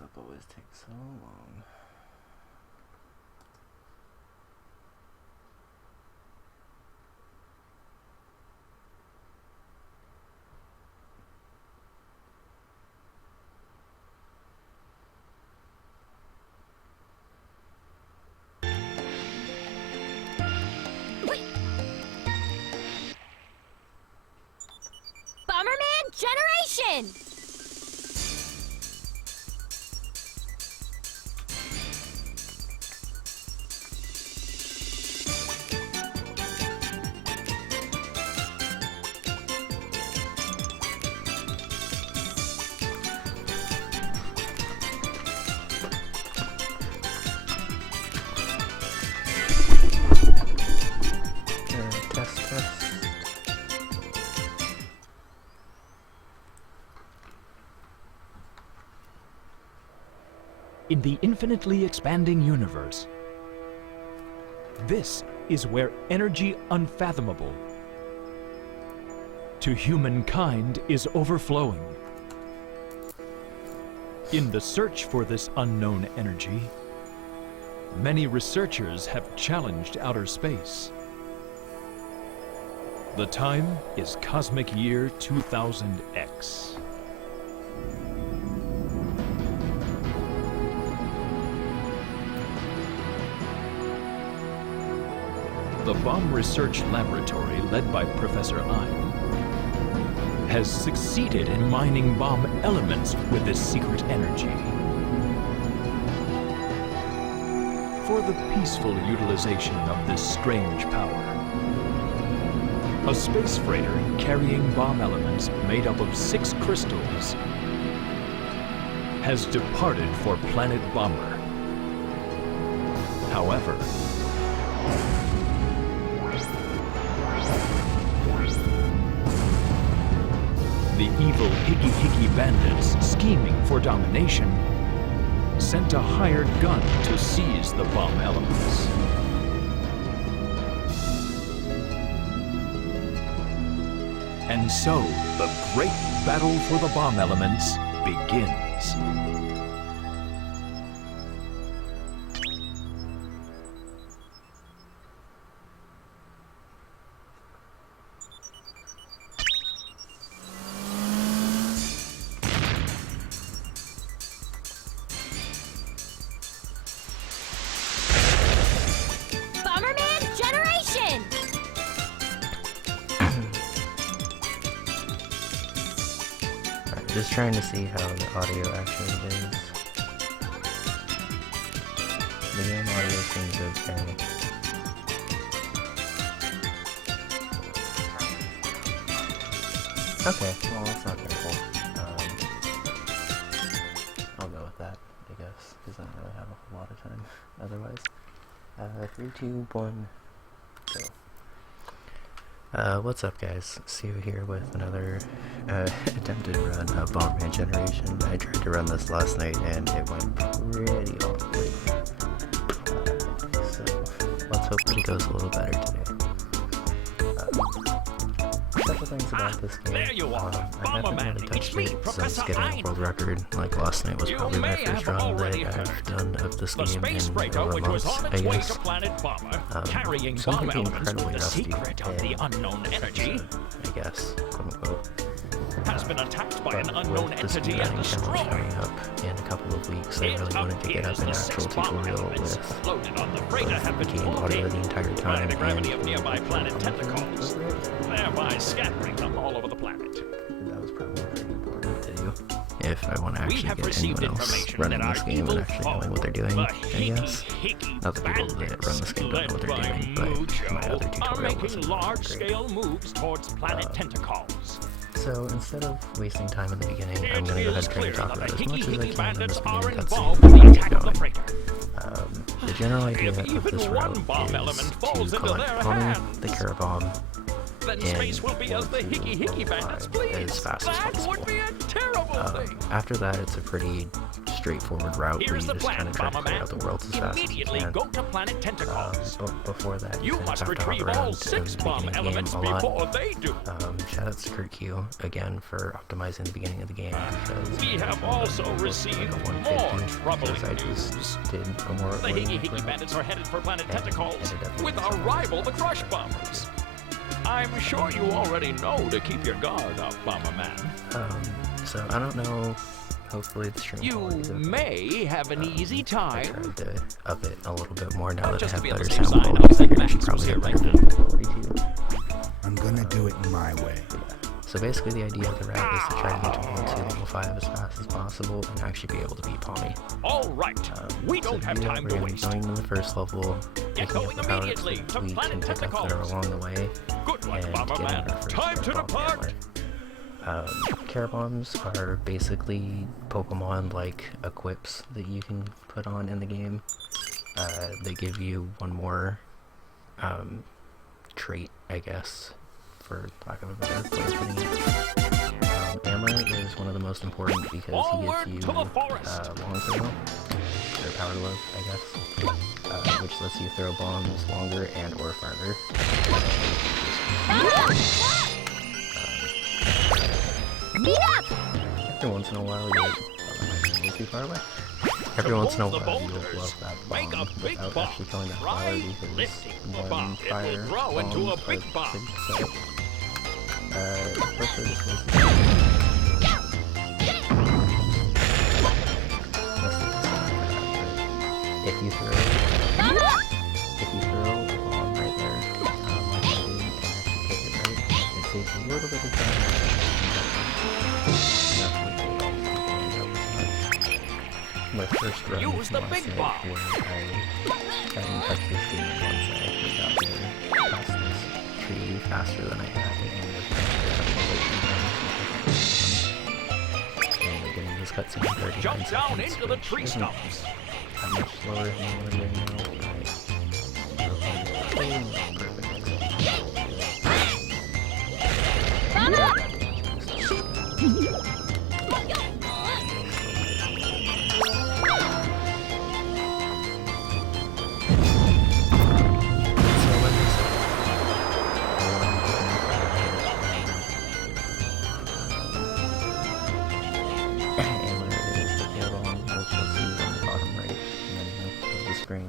up always takes so long? Bomberman Generation! Test. In the infinitely expanding universe, this is where energy unfathomable to humankind is overflowing. In the search for this unknown energy, many researchers have challenged outer space. The time is cosmic year 2000X. The bomb research laboratory, led by Professor Ein, has succeeded in mining bomb elements with this secret energy for the peaceful utilization of this strange power. A space freighter carrying bomb elements made up of 6 crystals has departed for planet Bomber. However, the evil Higgy bandits scheming for domination sent a hired gun to seize the bomb elements. And so, the great battle for the bomb elements begins. Bomberman Generation! Just trying to see how the audio actually is. The game audio seems okay. Okay, well that's not terrible. I'll go with that, I guess, because I don't really have a whole lot of time otherwise. 3, 2, 1, go. What's up guys? Sue here with another attempted run of Bomberman Generation. I tried to run this last night and it went pretty awfully. So let's hope that it goes a little better today. Special things about this game, There you are, I haven't Bomberman. really touched It's me, it since Professor getting Ein. a world record. Like last night was You probably my may first have run that already I've heard. done of this The game space in freighter, over which months, was on I its way guess. to planet Bomber, carrying Some bomb could be elements with incredibly the rusty, secret of the and unknown energy, I guess, quote unquote. has been attacked by an But unknown with the entity and speedrunning challenge coming destroyed. up in a couple of weeks, I It really wanted to get up appears an the actual 6 bomb tutorial elements with floated on the freighter have been game pulled audio in the entire by time, the gravity and of nearby planet I'm tentacles, thereby scattering them all over the planet. that was probably pretty important to do if I want to We actually have get received anyone else information running that this our game and evil actually foe, knowing what they're doing, the I guess. Hickey Not the people that run this game don't know what they're led doing, by but my other Mucho, are tutorial making wasn't great. large-scale moves towards planet tentacles. So instead of wasting time in the beginning, I'm going to go ahead and try to talk about as much as I Hickey can in bandits this are beginning involved cutscene in the to attack get of the going. freighter. The general idea If of even this one route bomb is element falls to into collect their money, hands, the Cure Bomb, then and space will be as the want to Hickey bandits fly please. as fast as That possible. would be a terrible thing. After that, it's a pretty straightforward route where Here's you the just plan, kind of try to clear out the world as fast as you Immediately can. go to Planet Tentacles. But before that, You kind of must have to hop retrieve around all to 6 the bomb beginning of the game elements a lot. before they do. Shout out to Kurt Q again for optimizing the beginning of the game because We have also it looked received like a more 150 troubling because I news. just did a more The organic Higgy route. Bandits are headed for Planet And Tentacles ended up with doing our something rival, the else. Crush Bombers. I'm sure you already know to keep your guard up, Bomberman. So I don't know. Hopefully the stream You quality's okay. may have an easy I time. tried to up it a little bit more now that I Just to have be on the better safe sound side, I quality. said Figured I Max should was probably here have right better video quality too. I'm gonna do it my way. So basically the idea of the route is to try to get to level 2, level 5 as fast as possible and actually be able to beat Palmy. All right, we don't have time to We're waste. going to the first level, Get picking up going the power immediately that to we Planet can pick up that are Tentacles. along the way, Good luck, and getting our Bomberman. first Time to bomb depart. hammer. Carabombs are basically Pokemon like equips that you can put on in the game. They give you one more trait, I guess, for lack of a better way of putting it. Hammer is one of the most important because Onward he gives to you the forest. long throw, or power glove, I guess, which lets you throw bombs longer and or farther. Meet up! Every once in a while, you'll a little too far away. Every once in a move the while, you'll boulders, blow up that make bomb a big without bomb. actually killing that Try flower because lifting the one bomb. It will fire grow into a bombs big are bomb. big size. Hopefully this was if you throw a bomb right there, like I did, and actually pick it right, it saves a little bit of time. My first run Use the last big night bomb. where I hadn't touched this game once, I actually got there past this tree faster than I had, and getting this cutscene in 39 Jump down seconds, into the which tree isn't stumps. that much slower than what I'm doing now,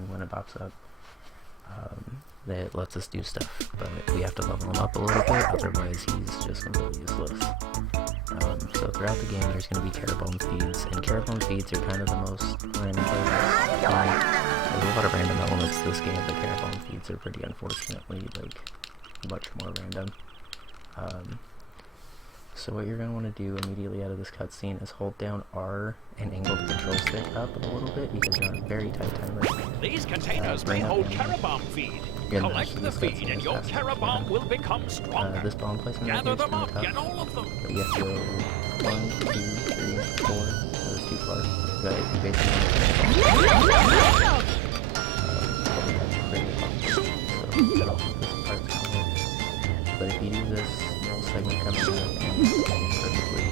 when it pops up. That lets us do stuff, but we have to level him up a little bit, otherwise he's just going to be useless. So throughout the game there's going to be Carabomb feeds, and Carabomb feeds are kind of the most random players. There's a lot of random elements to this game, but Carabomb feeds are pretty unfortunately, like, much more random. So what you're going to want to do immediately out of this cutscene is hold down R and angle the control stick up a little bit because you're on a very tight timer. These containers may hold Carabomb feed. Collect the feed and your Carabomb will become stronger. This bomb placement right Gather here is them kinda up, tough, get all of them. but you have to go 1, 2, 3, 4. That was too far. But you basically but if you do this little segment coming up and perfectly,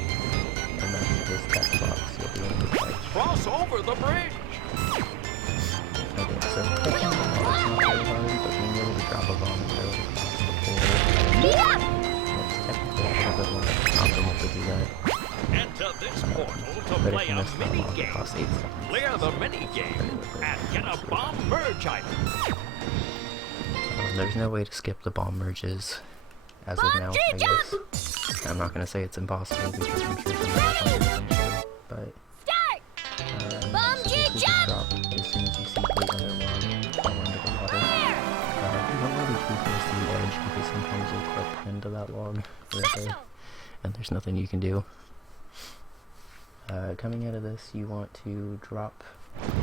and then this text box, you'll be able to fight. Cross over the bridge. Okay, so catching the ball is not very hard, but being able to drop a bomb and throw it across the board, it's technically a little bit more optimal to do that. Enter this portal to But play if you a miss that mini bomb, it game. costs 8 seconds. Clear the mini game and get a bomb merge item. There's no way to skip the bomb merges as of now, I guess. I'm not gonna say it's impossible because I'm sure somebody will find it eventually, but Start! Bomb so G this will jump! drop as soon as you see Kate under one fall into the water. You don't want to be too close to the edge because sometimes you'll clip into that log right there, and there's nothing you can do. Coming out of this, you want to drop. You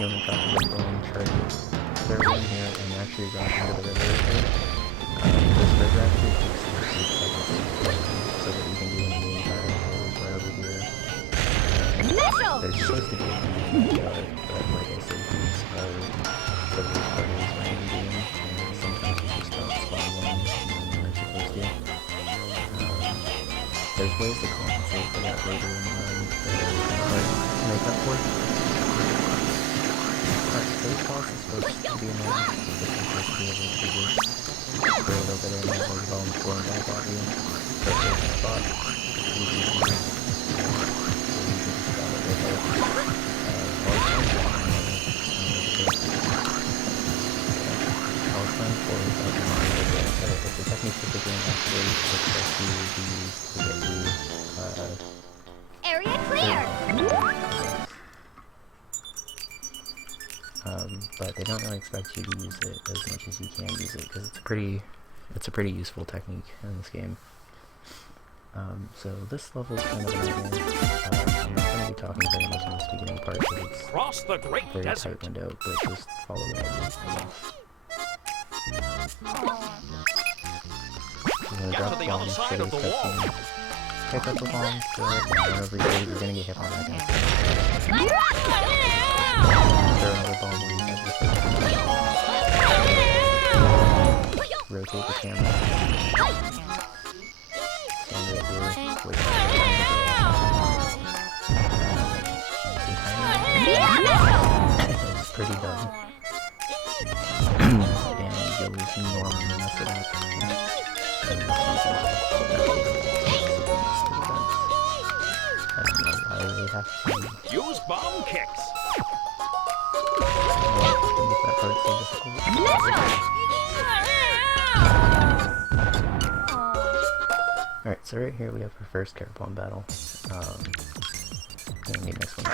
want to drop your bone charges. They're in here and actually drop into the river right there. This river actually takes 8 seconds so that you can do in the meantime. Right over here. Special! There's supposed to be a feed but like I said, feeds are the worst part of this random game, and sometimes you just don't spawn one when they're supposed to. There's ways to compensate for that later in the run, but fourth. Our space boss is supposed to be annoying. It's supposed to be able to just throw it over there and have a ball flowing back at you. So there's a spot. You can just grab it right there. I was playing forward without the monitor, but it's a technique that the game actually expects you to use to get through, Area clear. but they don't really expect you to use it as much as you can use it, because it's a pretty useful technique in this game. So this level is kind of a nightmare. I'm not going to be talking very much in this beginning part, because it's Cross the great a very desert. tight window, but just follow what I do, I guess. You're gonna Get drop to the bombs, other side go of to the this wall. cutscene, pick up the bomb, throw it, and run over here, you're gonna get hit by that guy. Throw another bomb where you have your first. Rotate the camera. Stand right here, wait for the it's pretty dumb. And you'll normally mess it up. And I don't know why they have to Use bomb kicks. make that part so difficult. Alright, so right here we have our first Carrot Bomb battle. Gonna need next one.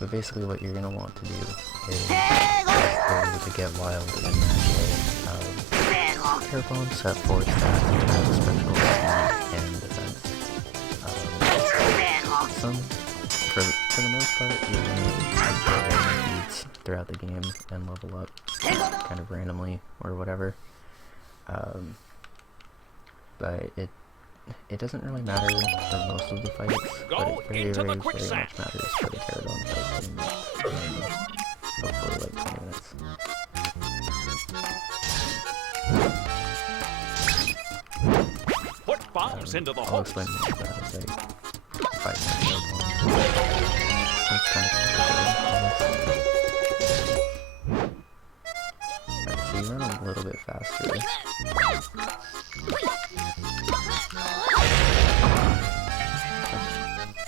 But basically what you're gonna want to do is to get wild and Carrot Bomb set for stats and have special attack and defense. For the most part, you're gonna need feats throughout the game and level up kind of randomly or whatever. But it doesn't really matter for most of the fights, but it very much matters for the Pterodon fight in hopefully like 20 minutes. Put bombs into the I'll hole. explain more about that as I fight my Pterodons. It's kind of complicated. Alright, so you run a little bit faster.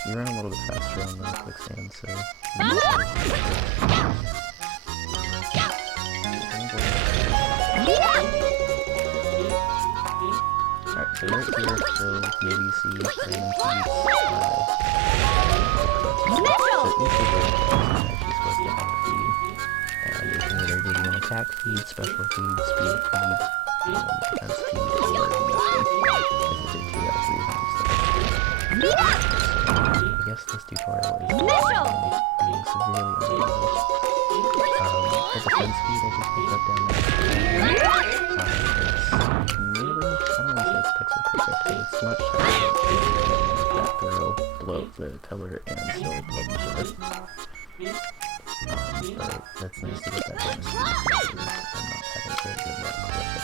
You run a little bit faster on the quicksand, so alright, so right here, so maybe you see random feeds, so each of them is actually supposed to have a feed. It can either give you an attack feed, special feed, speed feed, defense feed, or nothing, because it did 2 out of 3 times. I guess this tutorial is being severely underused. The defense speed I just picked up down there. It's nearly, I don't want to say it's pixel perfect, but it's much better that throw, blow the pillar, and still blow the ship. But that's nice to get that bonus speed because I'm not having very good luck with it.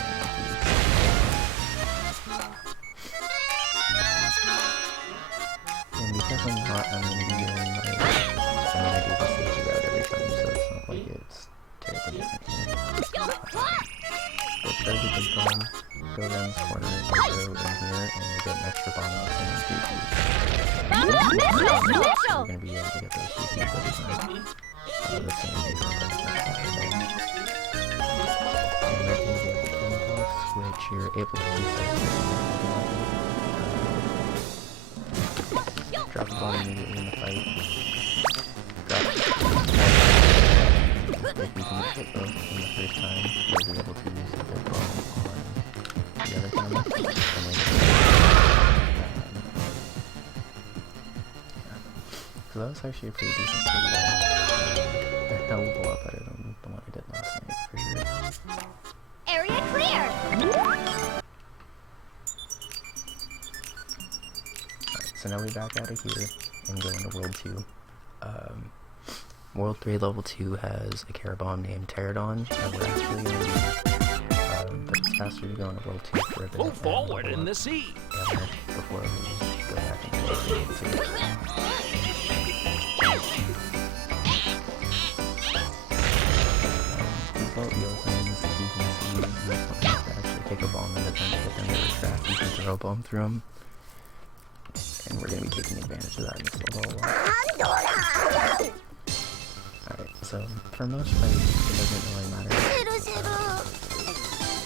And because I'm going to be doing I do the safety route every time, so it's not like it's terribly different. But charge a big bomb, go around this corner, and go in here, and you'll get an extra bomb out and 2 feet. You're going to be able to get those 2 feet every time. That's the only reason I'm going to And right here we have the killing boss, which you're able to do drop the bomb immediately in the fight. If you can hit both in the first time, you'll be able to use the big bomb on the other time. So that was actually a pretty decent tutorial. A hell of a lot better than the one I did last night, for sure. Area clear. Alright, so now we back out of here and go into World 2. World 3 Level 2 has a Carrot Bomb named Pterodon, and we're actually going to but it's faster to go into World 2 for a bit. Move forward in the sea. Before we go back into World 3. a bomb through him. And we're gonna be taking advantage of that in this level. Alright, so for most fights, it doesn't really matter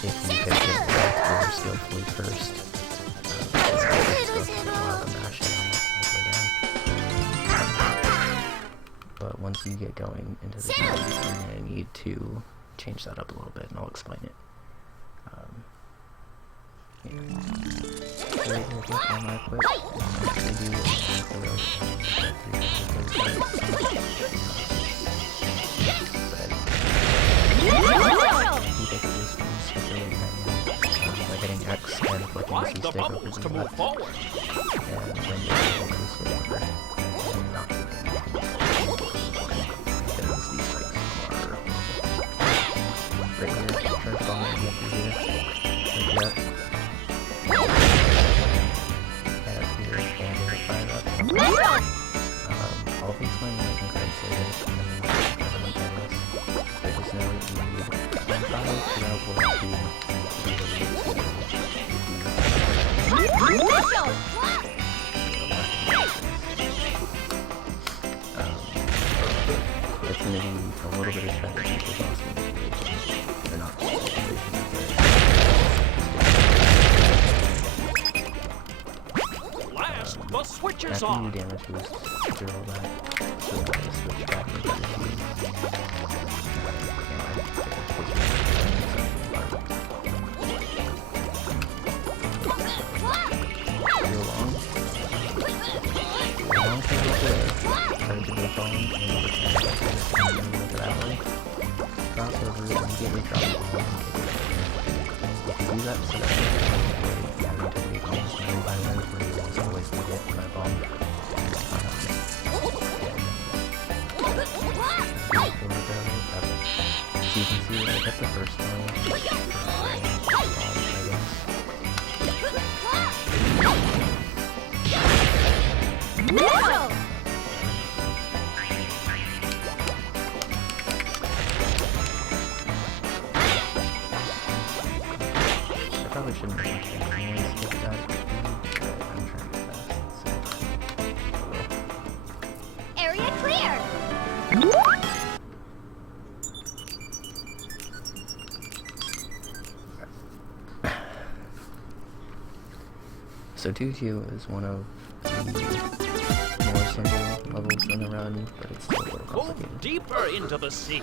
if you could get over skillfully first. But once you get going into the game, you're gonna need to change that up a little bit, and I'll explain it. Right here, just on my quick, by hitting X and flicking the C-stick over to the left, and then you're able to switch over and not do it. Because these spikes are right here, charge bomb, and up here, like that. And up here, and hit fire up. I'll explain when I can translate it, and then this. But just know that you need fire throughout what you do. It's going to be a little bit of strategy for boss manipulation. They're not manipulation, Last, the switch is after on. you damage boost, after all that, so you can switch back into your team. Turn to the phone and look that way. Cross over, immediately drop the ball and take it. If you do that, so that yeah, to be almost no by the way, where you always get hit by a bomb. So you can see that I hit the first one. Probably shouldn't be much anyways with that, but I'm trying to fast, so Area clear. So 2Q is one of the more simple levels in the run, but it's still a little Go complicated. deeper into the sea.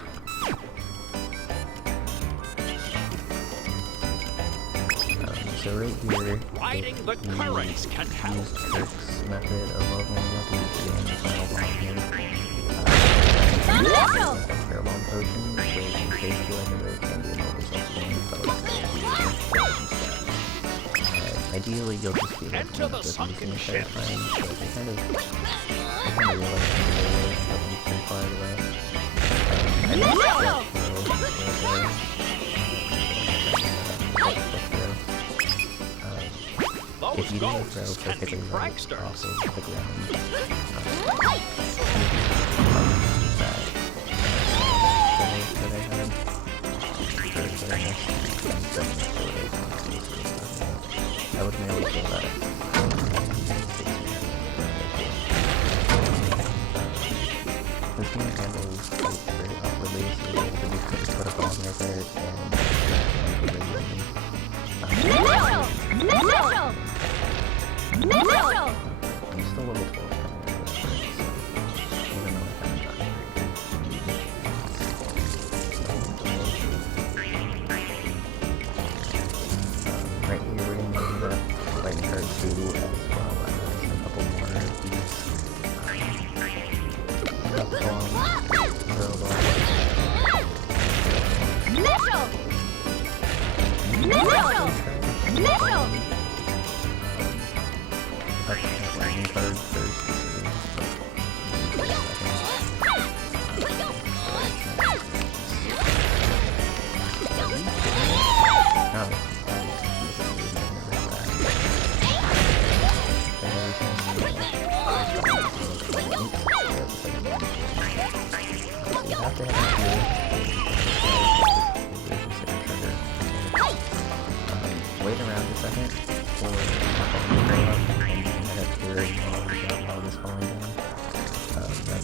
So right here, Riding the currents can help. used Kirk's method of leveling up and getting the final bomb here. Fair bomb potion, so it's basically like a very handy and mobile self-sustaining ideally, you'll just be able to Enter the sunken ship. time, but they kind of realize that they're pretty far away. If you do a throw, perfectly right off of the ground, I would mail it to that. This game handles like very awkwardly, so you're able to just put a bomb right there and I'm still level 12 coming into this place, so even though I haven't gotten very good. Right here we're going to need a lightning card too, as well as a couple more of these bombs, throw bombs.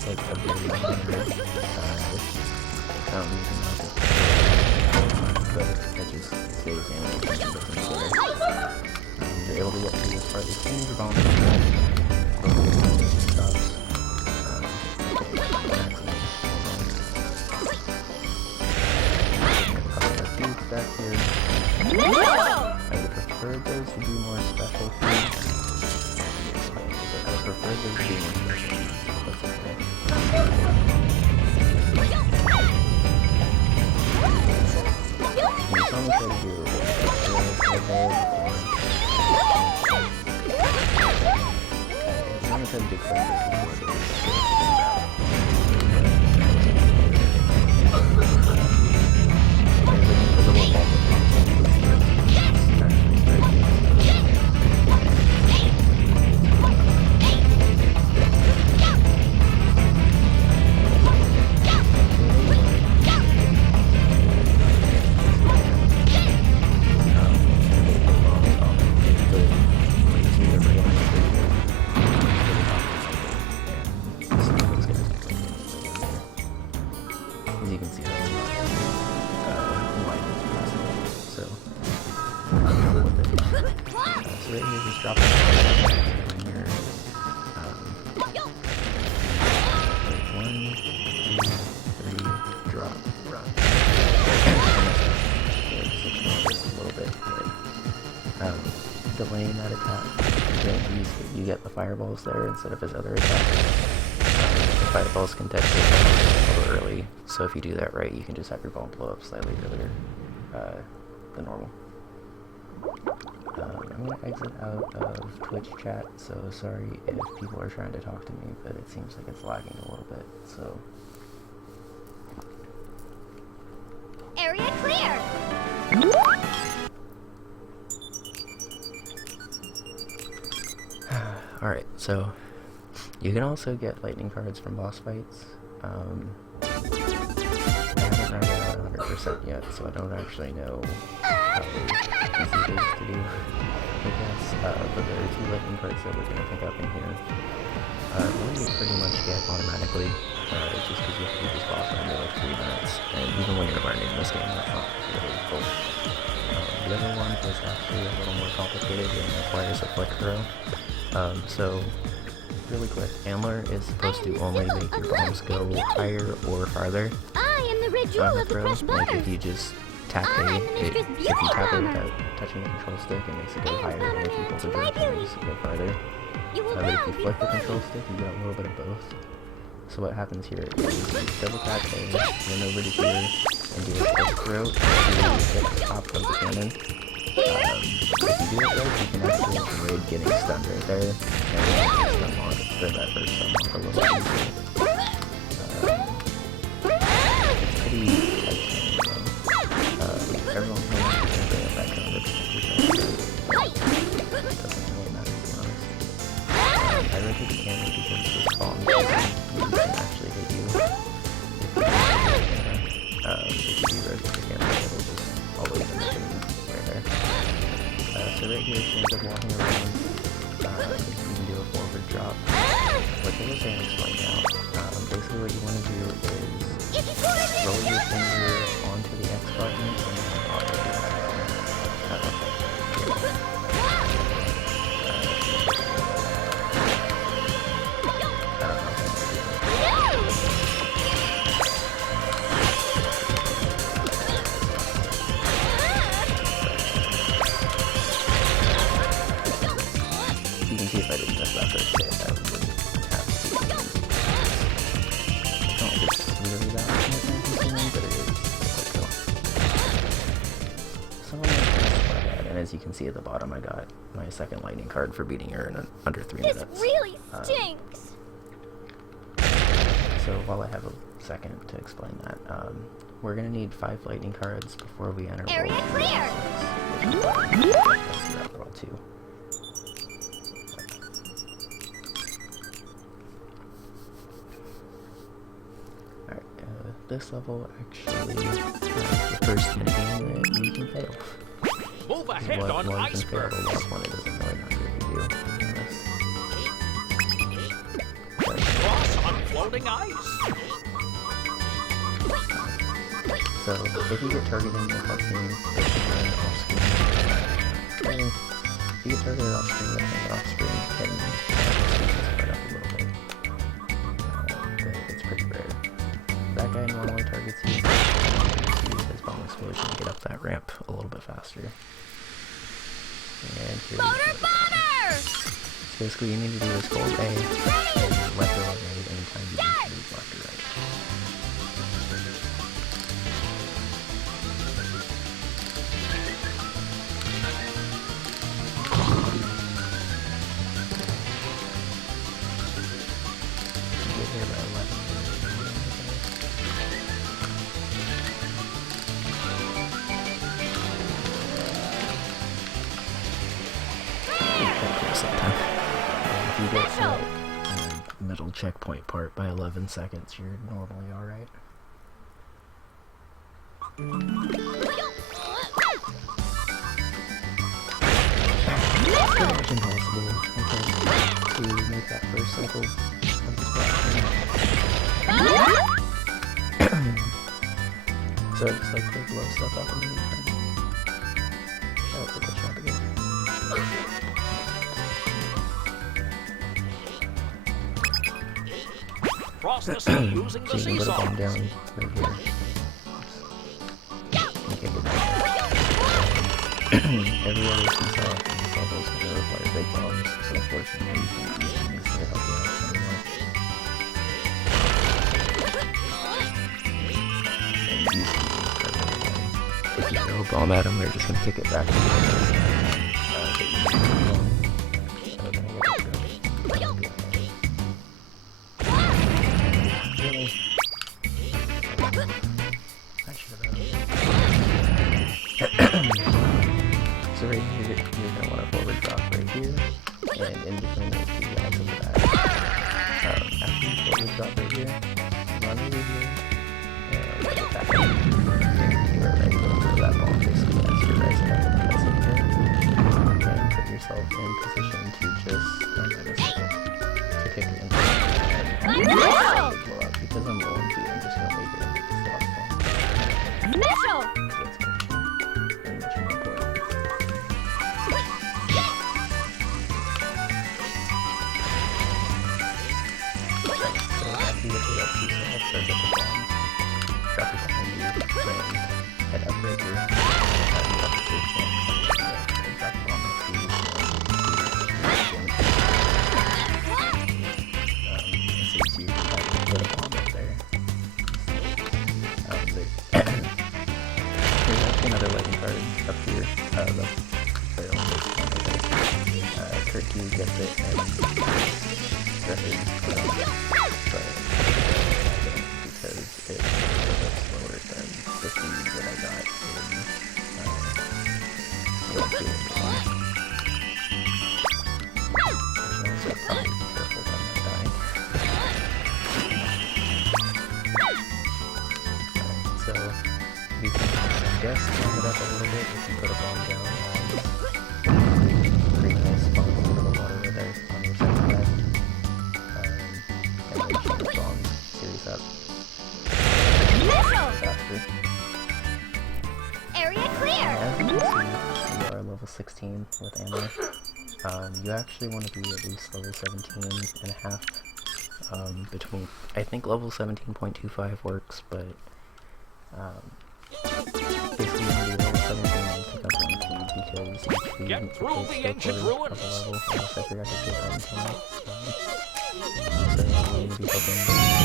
it's like a very minor but it just saves animation and doesn't sort you're able to get through this part as soon as your bomb stops. Back here. I would prefer those to be more special things. I would prefer those to be more special things. That's okay. You saw me try to do it before. I'm gonna try to do as you can see, that's not wide as possible. So, so right here, just drop it on your, 1, 2, 3, drop, run. Just a little bit here. Delaying that attack, you get the fireballs there instead of his other attack. The fireballs can touch your a little early, so if you do that right, you can just have your bomb blow up slightly earlier than normal. I'm going to exit out of Twitch chat, so sorry if people are trying to talk to me, but it seems like it's lagging a little bit, so... Area clear! Alright, so you can also get lightning cards from boss fights. I haven't rounded out 100% yet, so I don't actually know how easy it is to do, I guess. But there are 2 lightning cards that we're going to pick up in here. One you pretty much get automatically, just because you have to do this boss under like 3 minutes, and even when you're learning this game, that's not really cool. The other one is actually a little more complicated and requires a flick throw. So, really quick, Antler is supposed to only make your bombs go higher or farther. I am the red jewel of the Throw, fresh like butter. if you just tap A, if you tap it without touching the control stick, it makes it go higher, and if you hold the down, it makes it go farther. But if you flick the control stick, you get a little bit of both. So what happens here is you double tap A, run over to here, and do a flick throw to hit the top of the cannon. If you do it right, you can actually avoid getting stunned right there, and stun on for that first stun a little bit easier. It's pretty tight cannon. Everyone knows you can bring it back on the doesn't really matter, to be honest. I rotate the cannon because this bomb can actually hit you. If you do rotate the cannon, it'll just always end up hitting right there. So right here, she ends up walking around. You can do a forward drop. What they were saying is right now. Basically what you want to do is roll your finger onto the X button and then onto the X button. You can see if I didn't miss that first hit, that would have it's not like it's really that much more time consuming, but it is quite cool. So I'm bad, and as you can see at the bottom, I got my second lightning card for beating her in under 3 minutes. This really stinks. So while I have a second to explain that, we're gonna need 5 lightning cards before we enter Area World clear. 6, which is World 2. This level actually has the first minigame that you can fail. Move ahead on One can fail, iceberg. the last one it doesn't really matter if you do, to be honest. Cross on floor floating ice. So, if you get targeted in the cutscene, they can run off screen. If you get targeted off screen, then off screen can spread up a little bit. But it's pretty rare. That guy normally targets you. Use his bomb explosion to get up that ramp a little bit faster. And here's Motor bomber! so basically, you need to do is hold A, and left or right anytime you need to move left or right. Get here by 11. Sometime. If you get to that middle checkpoint part by 11 seconds, you're normally alright. Pretty much impossible, I think, to make that first cycle of this platform. So it's like they blow stuff up in the meantime. That's a good shot again. Cross the sea using the So you can put a bomb seesaw. down right here. Okay, good. Every other seesaw levels are going to require big bombs, so unfortunately you can't use these to help you out anymore. And use them to start them again. If you throw a bomb at them, they're just going to kick it back to the others. Get used to the bomb. So then I get it good. Really? I should have So right here, you're going to want to forward drop right here, and in between those two guys in the back. After you forward drop right here, run over here, and get back up. And you are ready to throw that ball basically as you're rising up in the cutscene here. And put yourself in position to just, to kick it into and blow up. Because I'm low on food, I'm just gonna make it into this last one. Missile! That's very much more important. So after you get to that piece, I'll start at the bomb. Drop it behind you, and head up right here. You have the safe chance. And drop the bomb next to you. And since you have to put a bomb up there. There's actually another lightning card up here. The barrel is kind of there. Kirky gets it and stresses but because it's a little bit slower than the speed that I got in World 2 and 1. So probably be careful when I'm dying. So you can, I guess, warm it up a little bit if you put a bomb down on pretty nice spot over the water right there on your second left. And then shoot the bomb series up faster. Area clear! As you can see, you are level 16 with ammo. You actually want to be at least level 17 and a half. Between, I think level 17.25 works, but basically you want to be level 17 and pick up one key because each key Get through takes the 4 ancient quarters ruins. of a level. I also forgot to say that in time. So you need to be hoping that you pick up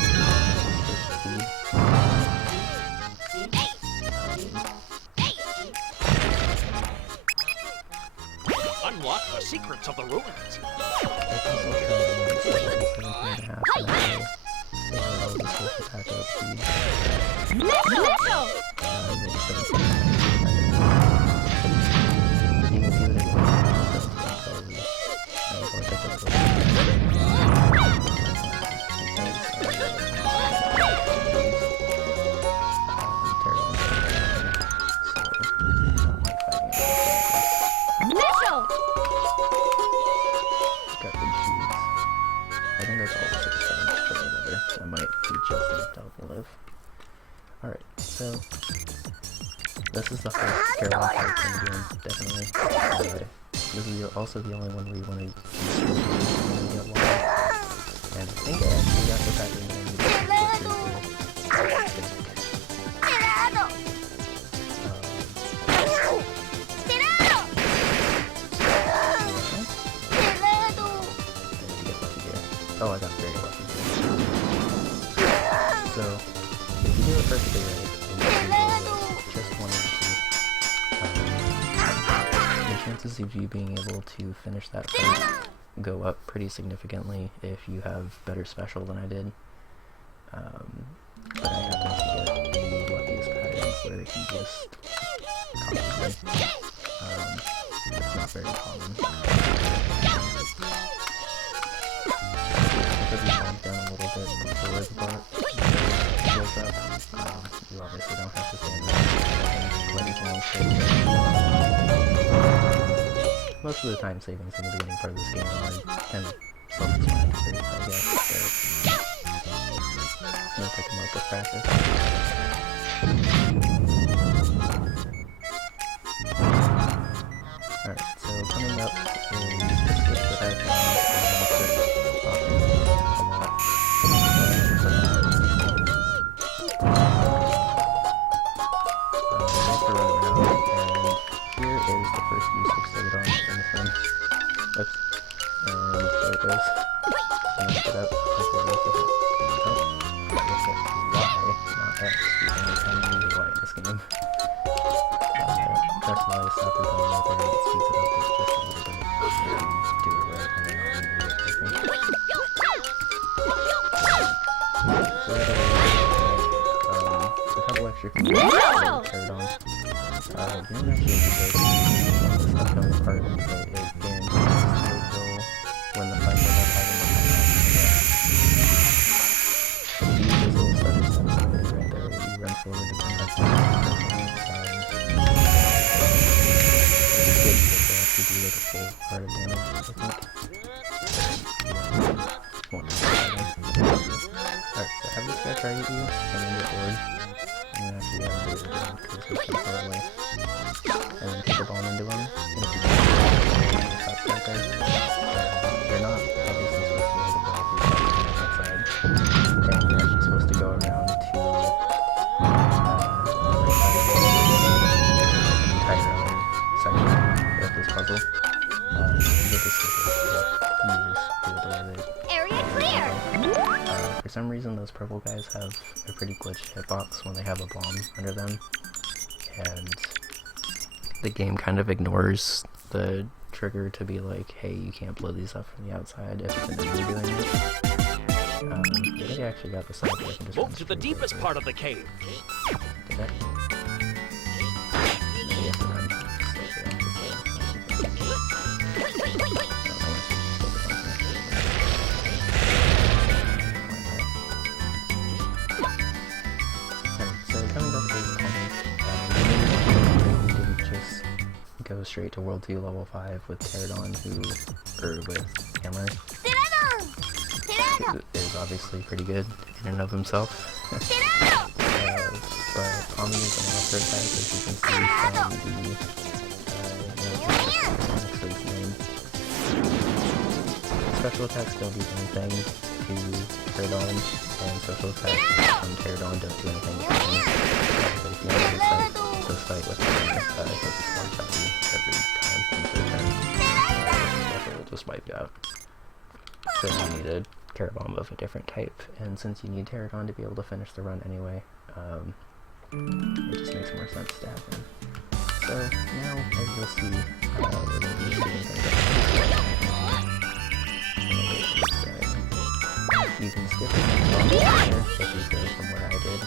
level 17 speed. Unlock the secrets of the ruins. I can still try to make level 17 and a half so that way I'll just go for back up speed. Missile! Maybe 17. You can see that it went Missile! got good cheese. I think that's all 6 seconds, but whatever. That might be just enough to help me live. Alright, so this is the hardest Caroline character in the game, definitely. This is also the only one where you want to use get water. And I think I actually got the pattern that I needed to Oh, I got very lucky here. So, if you do it perfectly right, just one or two, the chances of you being able to finish that fight go up pretty significantly if you have better special than I did. But I happen to get the luckiest pattern where he just comes in. It's not very common. If you calm down a little bit before the part goes up, you obviously don't have to stand there quite as long. Most of the time savings in the beginning part of this game are kind of self-explanatory, I guess, but you'll pick them up with practice. Alright, so coming up is the switch that I've done often a lot. Nice to run around, and here is the first use of Celadon in this one. Oops. And there it goes. I messed it up. I said look at it. Oh, look at Y, not X. You only can use Y in this game. Press Y to stop your ball right there, it speeds it up just a little bit, and do it right, and then I'll remove it, I think. So right away, a couple extra things that I carried on. You don't actually use those stuff coming apart, but it guarantees that you'll win the fight without having to fight out. So you use those little stutter steps right there, where you run forward and come back to the good, but they actually do like a full part of damage, I think. Alright, so have this guy target you, and then get bored. And then after you have him do it again, because he's so far away. And then take a bomb into him, and if you can, stop right there. You're not obviously supposed to know the ball if you're on that side. And you're actually supposed to go around to the right side of the entire section of this puzzle. You get to skip it, but you just do it the way they... Area clear! For some reason, those purple guys have a pretty glitched hitbox when they have a bomb under them, and the game kind of ignores the trigger to be like, hey, you can't blow these up from the outside if it's an enemy doing it. I think I actually got this up, I can just Move to the deepest part of the cave. Did I? No, you have to run. So coming up to this point, you didn't just go straight to World 2 Level 5 with Pterodon, with Hammer, who is obviously pretty good in and of himself. But Tommy is an electric type, as you can see from the name. Special attacks don't do anything to Pterodon, and special attacks from Pterodon don't do anything to him. But if you want to fight with him, he'll just one-shot you every time into the turn. Special will just wipe you out. So you need a Terrabomb of a different type, and since you need Pterodon to be able to finish the run anyway, it just makes more sense to have him. So now, as you'll see, we're going to be shooting things up. You can skip the bomb here if you go from where I did.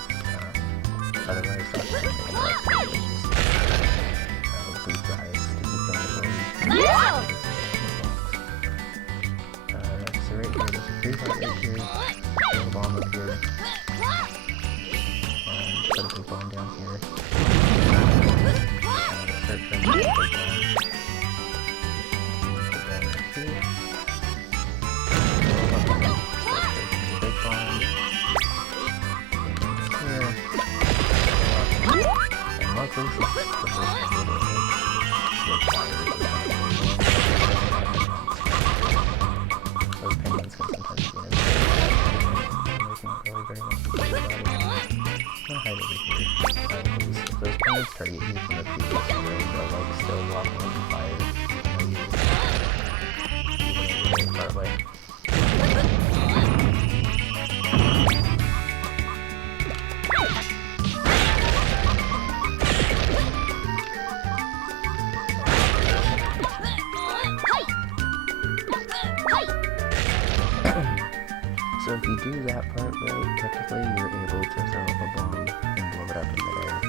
Otherwise, that's just going to blue fries to keep going forward. So right here, there's a free part right here, there's a bomb up here, and put a big bomb down here, and start trying to get a big bomb. Put that right here. sometimes being in making it really very much easier about it. I'm gonna hide over here. Because if those penguins target you from the previous row, they'll like still walk on fire. Even far away. So if you do that part right, technically you're able to throw up a bomb and blow it up in midair.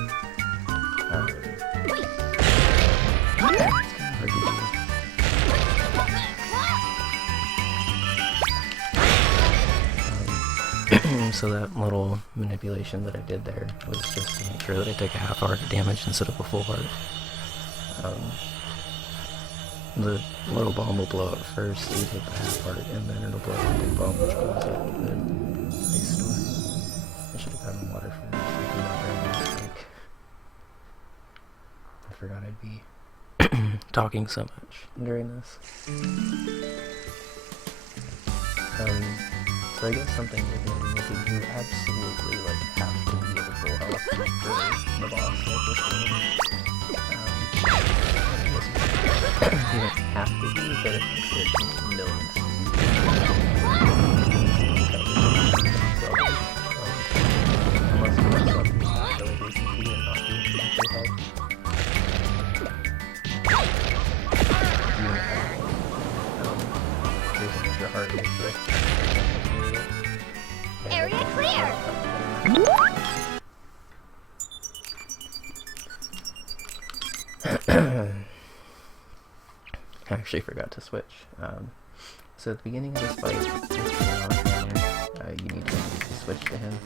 It's kind of hard to do. So that little manipulation that I did there was just to make sure that I took a half heart of damage instead of a full heart. The little bomb will blow up first, so you take the half heart, and then it'll blow up the big bomb, which blows up the base store. I should have gotten water first. I did that very mistake. I forgot I'd be talking so much during this. So I guess something with you absolutely like have to be at full health for the boss like this one. You don't have to be, but it makes it millions so, unless you want something not really recent and not being full health. There's an extra heart right there. Area clear! I actually forgot to switch. So at the beginning of this fight, you need to switch to him.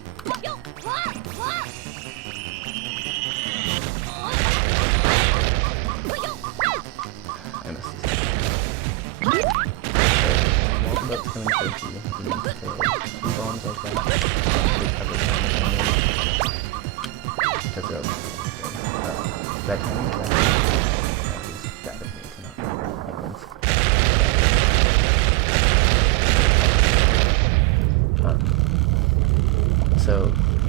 I missed this. That's coming towards you. You need to hit bombs like that. To throw them. That time is bad of me to not throw penguins. So,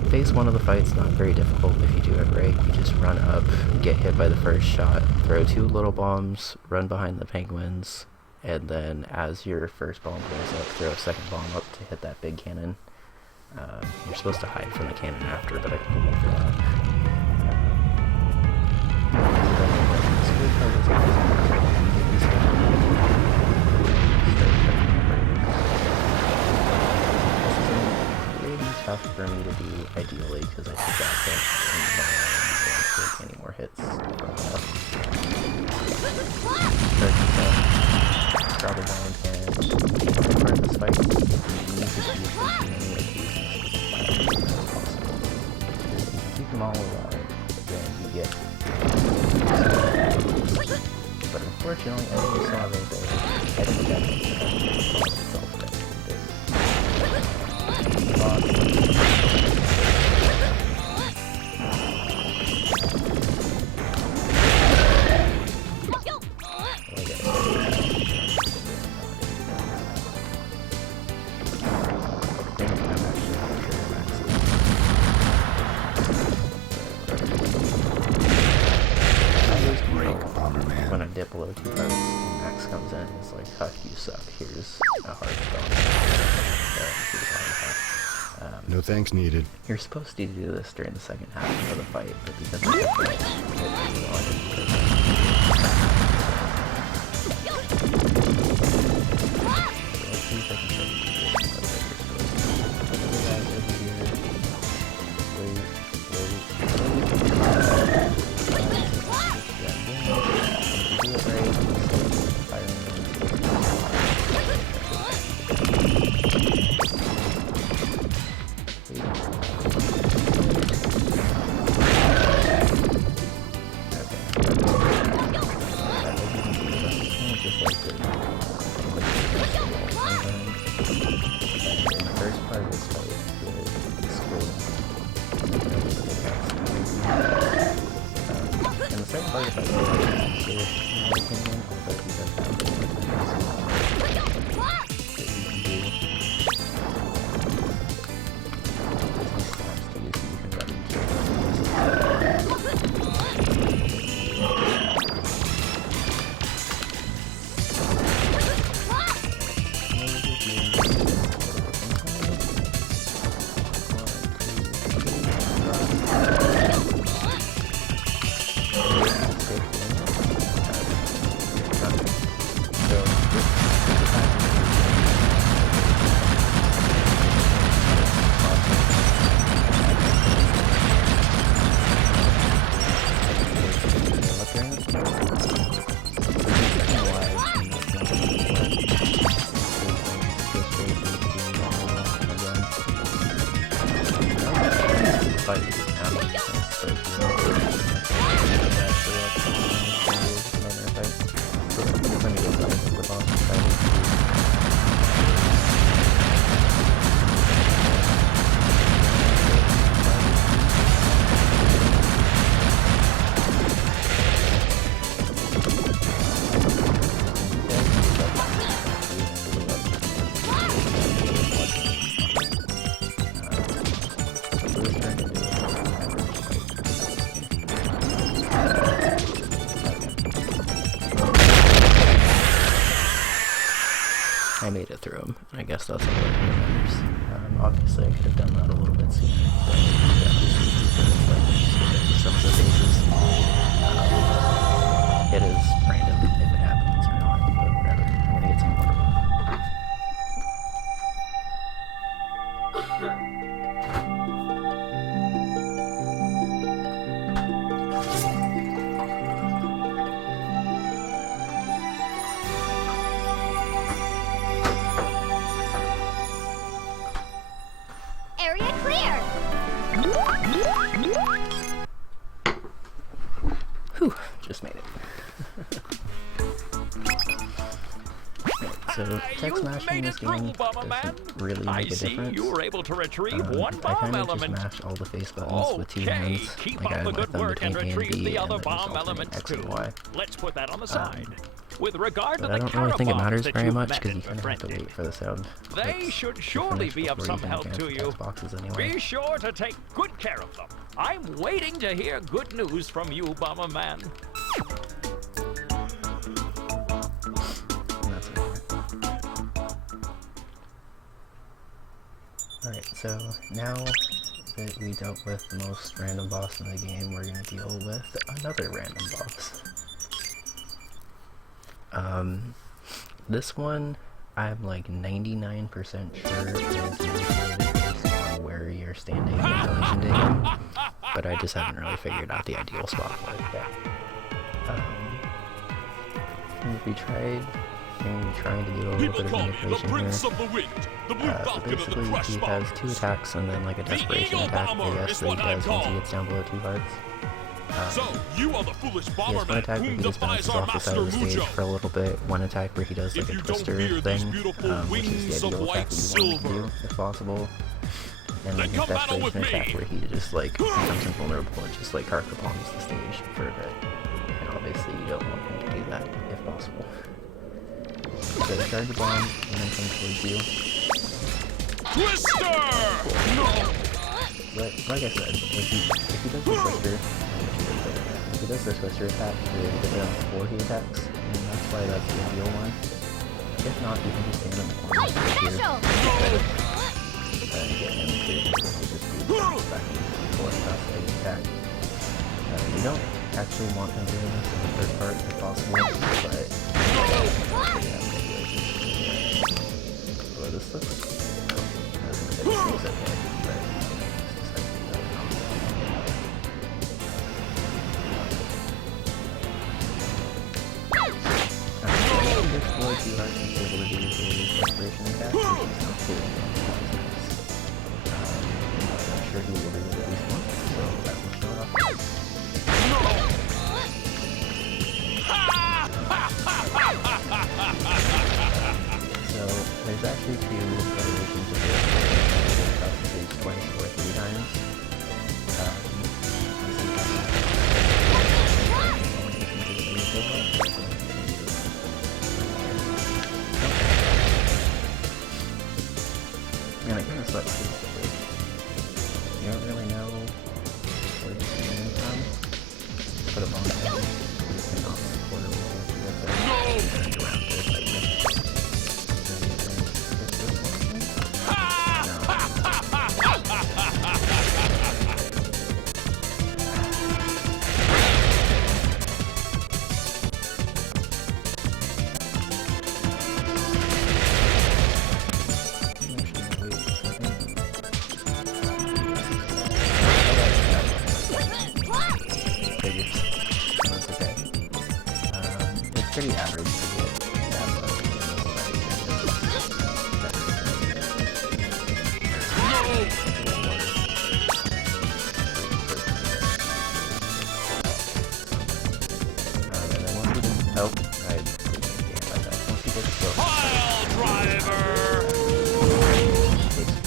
phase 1 of the fight's not very difficult if you do it right. You just run up, get hit by the first shot, throw 2 little bombs, run behind the penguins, and then as your first bomb goes up, throw a second bomb up to hit that big cannon. You're supposed to hide from the cannon after, but I can go over that. Tough for me to do ideally because I forgot that and don't take any more hits from Travel Bond and part of this fight you need to be approaching any of these as possible. Because if you keep them all alive, then you get but unfortunately as you saw right there, I think that itself that when I dip below 2 hearts, Max comes in and is like, "Huck, you suck. Here's a heart gone." No thanks needed. You're supposed to do this during the second half of the fight, but because of the fight, let's see if I can show you fight now. So let me go fight the boss fight. I made it through him, and I guess that's all that matters. Obviously, I could have done that a little bit sooner, but some of the phases, it is random if it happens or not, but whatever. I'm gonna get some water. Area clear. Whew, just made it. So, tech smashing in this game doesn't really make a difference. You were able to retrieve one I bomb kind of just element. mash all the face buttons with two hands. Keep Like I up the let good them work and between A and retrieve B, the and other then bomb just alternate elements X too. and Y. Let's put that on the side. With regard to But I the don't really think it matters that very you've much met because you and kind of have to befriended. wait for the sound. They should surely be of some help to you. Boxes anyway. Be sure to take good care of them. I'm waiting to hear good news from you, Bomberman. And that's it. Alright, so now that we dealt with the most random boss in the game, we're gonna deal with another random boss. This one, I'm like 99% sure is manipulated based on where you're standing in relation to him, but I just haven't really figured out the ideal spot for it yet. If we tried, trying to do a little bit of manipulation here. So basically, he has 2 attacks and then like a desperation attack, I guess, that he does once he gets down below 2 hearts. So, you are the foolish He has one Bomberman attack where whom he just defies bounces our off the side master of the stage Mujo. for a little bit, one attack where he does like If a you don't twister fear these thing, beautiful which is wings the of ideal white attack that you want to do, silver. if possible. And then Then his come battle with desperation attack me. where he just like becomes invulnerable and just like carpet bombs the stage for a bit. And obviously you don't want him to do that if possible. So charge a bomb and then come towards you. Twister! No! But like I said, if he does the twister, if he does the twister attack, you're able to hit him before he attacks, and that's why that's the ideal one. If not, you can just stand in the corner Light special. and get him to just do back before he does the attack. You don't actually want him doing this in the third part if possible, but yeah, well, this looks too hard to be able to do his desperation attack, which is not cool. I'm sure he will do it at least once, so that will show it off. So there's actually 2 variations of this. Across the stage twice or 3 times. And it kind of sucks because you don't really know where you're standing from. Put a bomb down. You can knock the quarter wall if you get there. And around to fight you. Figures. That's okay. It's pretty average to get that much.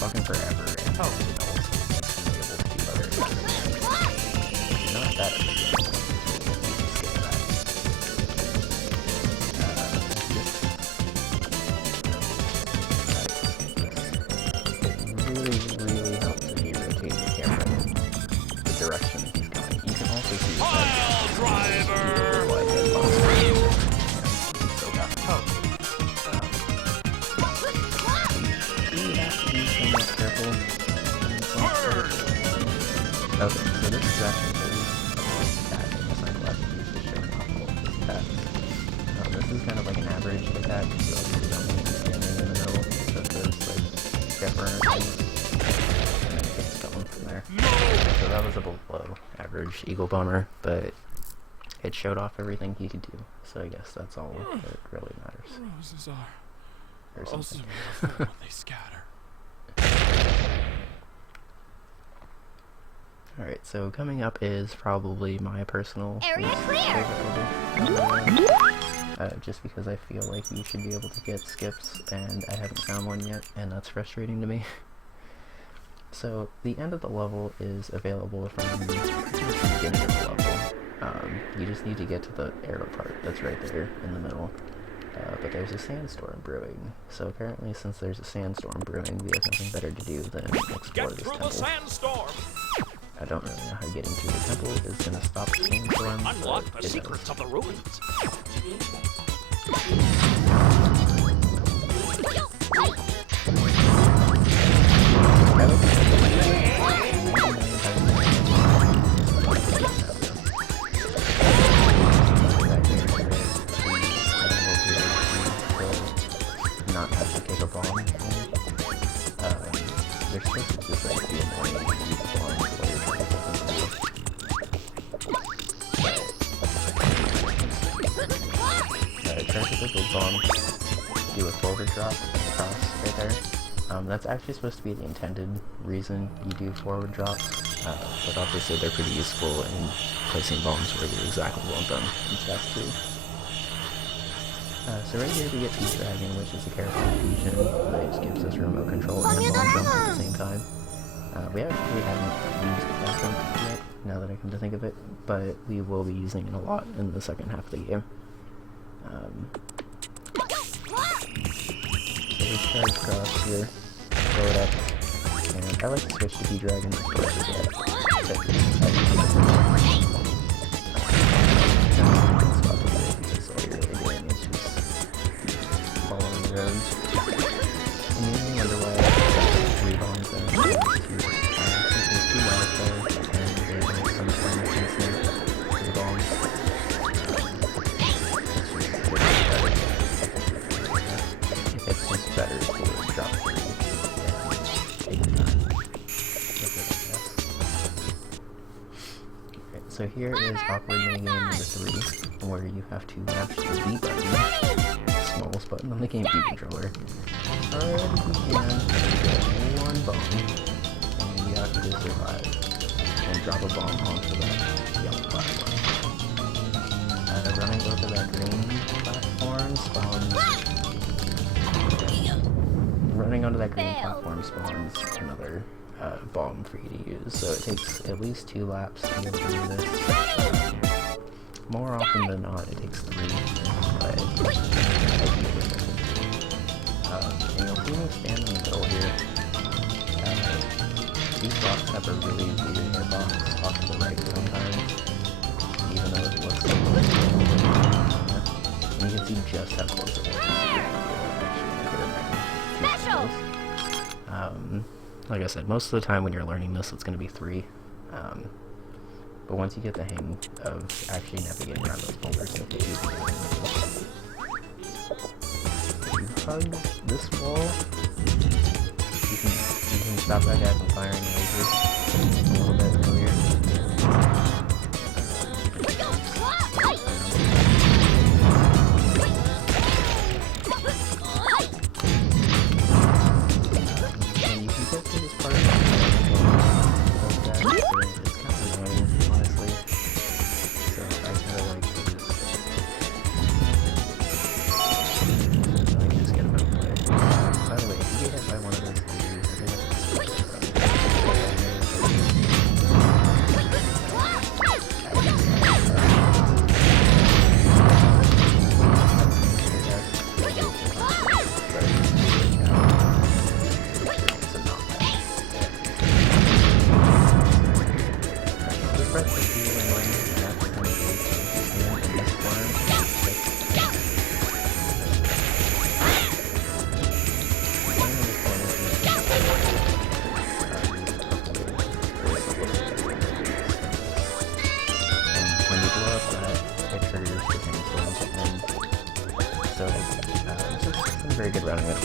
fucking forever and then also be able to do other attacks. If you're not that efficient, you can skip that. Really, really helps if you rotate the camera in the direction he's going. You can also see the Pile driver! so got you have to be somewhat careful. Okay, so this is actually the attack. I guess I'm glad to use this showing off all of this attack. This is kind of like an average attack, so you don't need to be standing in the middle. So there's like different things, and then it gets going from there. So that was a below average Eagle Bomber, but it showed off everything he could do. So I guess that's all that really matters. Roses are Or also something. beautiful when they scatter. Alright, so coming up is probably my personal Area least clear. favorite level. Just because I feel like you should be able to get skips, and I haven't found one yet, and that's frustrating to me. So, the end of the level is available from the beginning of the level. You just need to get to the arrow part that's right there in the middle. But there's a sandstorm brewing. So apparently since there's a sandstorm brewing, we have nothing better to do than explore Get this through the temple. sandstorm! I don't really know how getting through the temple is going to stop the sandstorm, Unlock but the it secrets does. of the ruins. Not have to take a bomb. They're supposed to just like be annoying and keep bombs while you're trying to get them try to get those bombs, do a forward drop across right there. That's actually supposed to be the intended reason you do forward drops, but obviously they're pretty useful in placing bombs where you exactly want them in Stack 2. So right here we get Peace Dragon, which is a character fusion, which gives us remote control and bomb jump at the same time. We actually haven't used bomb jump yet, now that I come to think of it, but we will be using it a lot in the second half of the game. So we start across here, throw it up, and I like to switch to P-Dragon to force it get following the road. Immediately underway, 3 bombs there. Since there's 2 miles there, and there's like some kind of instant to the bombs. It's just better to drop 3 and take your time. Okay, so here is awkward minigame number 3, where you have to match the B button, smallest button on the GameCube controller. Alright, if you can, get 1 bomb, and you have to survive, and drop a bomb onto that yellow platform. Running over that green platform spawns... Running onto that green platform spawns another bomb for you to use, so it takes at least 2 laps to be able to do this. More often than not, it takes 3, but and you'll see me stand in the middle here. These blocks have a really weird hitbox off to the right sometimes, even though it looks like and you can see just how close it was. Special! Like I said, most of the time when you're learning this, it's going to be 3. But once you get the hang of actually navigating around those boulders, it'll get easier. If you hug this wall, you can stop that guy from firing lasers a little bit earlier. And you can get to this part of the game like that, but it's kind of annoying, honestly. So I kind of like to just get him out of the way. By the way, if you get hit by one of those lasers, I think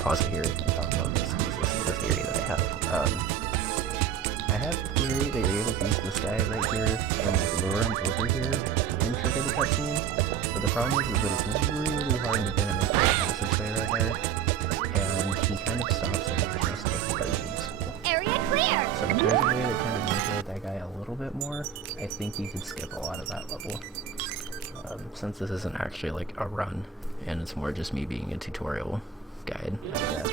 pause it here and talk about this. This is the theory that I have a theory that you're able to use this guy right here and like lure him over here and trigger the cutscene. But the problem is that it's really hard to get him into the passive play right there, and he kind of stops at the rest of the part useful. Area clear. So if there's a way to kind of manipulate that guy a little bit more, I think you could skip a lot of that level. Since this isn't actually like a run, and it's more just me being a tutorial guide, I guess.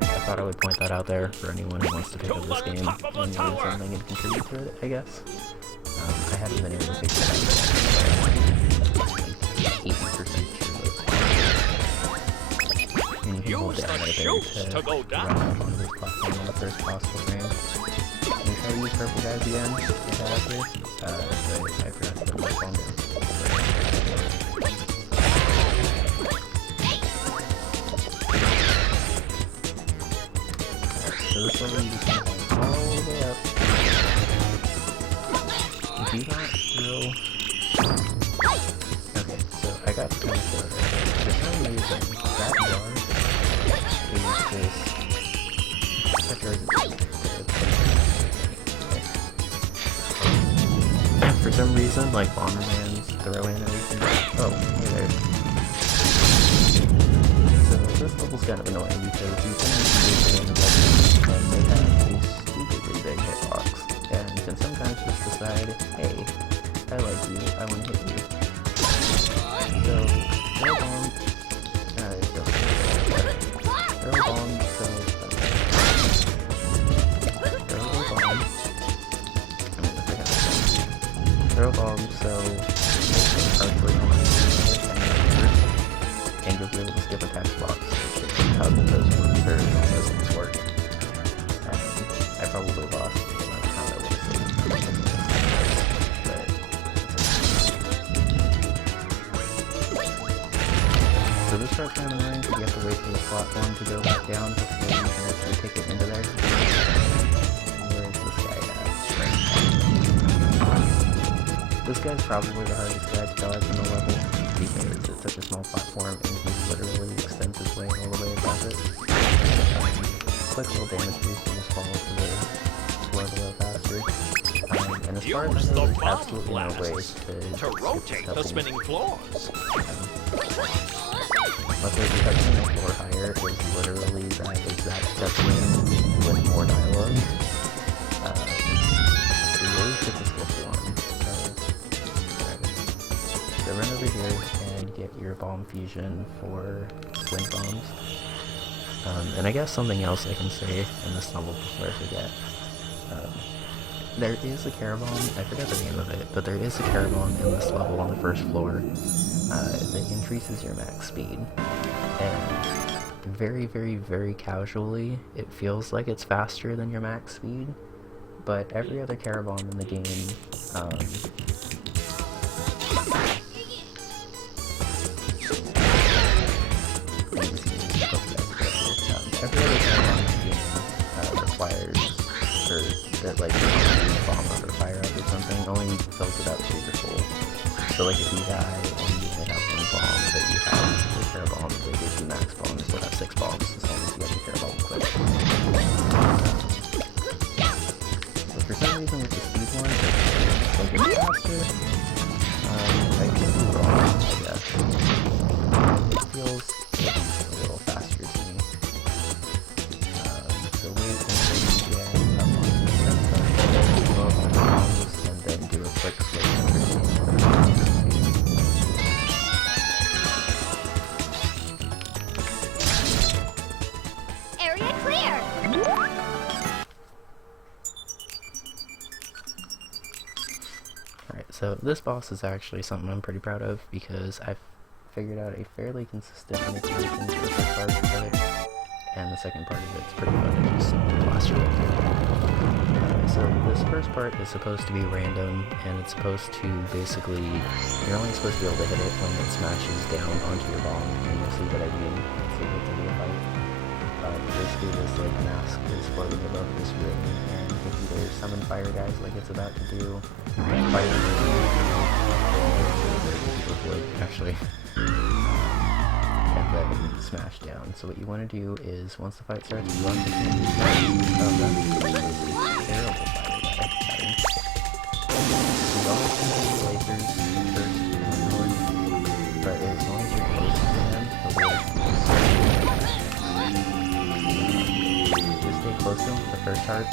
I thought I would point that out there for anyone who wants to pick up this game and learn something and contribute to it, I guess. I haven't been able to figure it out yet. 80% sure. And you can hold down right there to run up onto this platform on the first possible frame. Let me try to use purple guys again, if I have to. But I forgot to put my phone down. So this level you just want to go all the way up. Do not throw... Okay, so I got the point for it. For some reason, that jar is just... That jar isn't for some reason, like Bomberman's throw in everything. Oh, hey there. So this level's kind of annoying because you can use things but they have a stupidly big hitbox, and you can sometimes just decide, hey, I like you, I want to hit you. So, throw bomb, throw bomb, so, throw bomb, throw bomb, so, and you'll be able to skip attack blocks, which is how those work, or those things work. I probably lost the amount of time I would have saved, but so this part's kind of annoying because you have to wait for the platform to go back down before you can actually take it into there. Where is this guy at? This guy's probably the hardest guy to dodge in the level because it's such a small platform and he literally extends his way all the way across it. Quick little damage boost and just fall to the floor below faster. And as far as I know, there's absolutely no way to rotate the spinning floors. But the cutscene on floor higher is literally that exact cutscene with more dialogue. You really should just skip one. So run over here and get your bomb fusion for wind bombs. And I guess something else I can say in this level before I forget. There is a Carabomb, I forgot the name of it, but there is a Carabomb in this level on the first floor that increases your max speed. And very, very, very casually, it feels like it's faster than your max speed, but every other Carabomb in the game requires, or that like bomb up or fire up or something, only fills it up to your full. So like if you die and you only have one bomb, but you have a care bomb that gives you max bombs, you'll have 6 bombs as long as you get a care bomb quick. So for some reason with the speed one, it's like it's faster. I could be wrong, I guess. It feels a little faster to me. So wait until you get up on the bombs and then do a quick switch over to Area clear. Alright, so this boss is actually something I'm pretty proud of because I've figured out a fairly consistent manipulation for the first part of it, and the second part of it's pretty fun to just blast your way through. So this first part is supposed to be random, and it's supposed to basically, you're only supposed to be able to hit it when it smashes down onto your bomb, and you'll see what I mean once you get to the fight. Basically this like mask is floating above this ring, and you can either summon fire guys like it's about to do, fire actually, yeah, let him smash down. So what you want to do is, once the fight starts, run to him. Oh, that's a terrible fighter pattern. He's always going to be lasers first and forward, but as long as you're close to him, he'll just stay close to him for the first heart.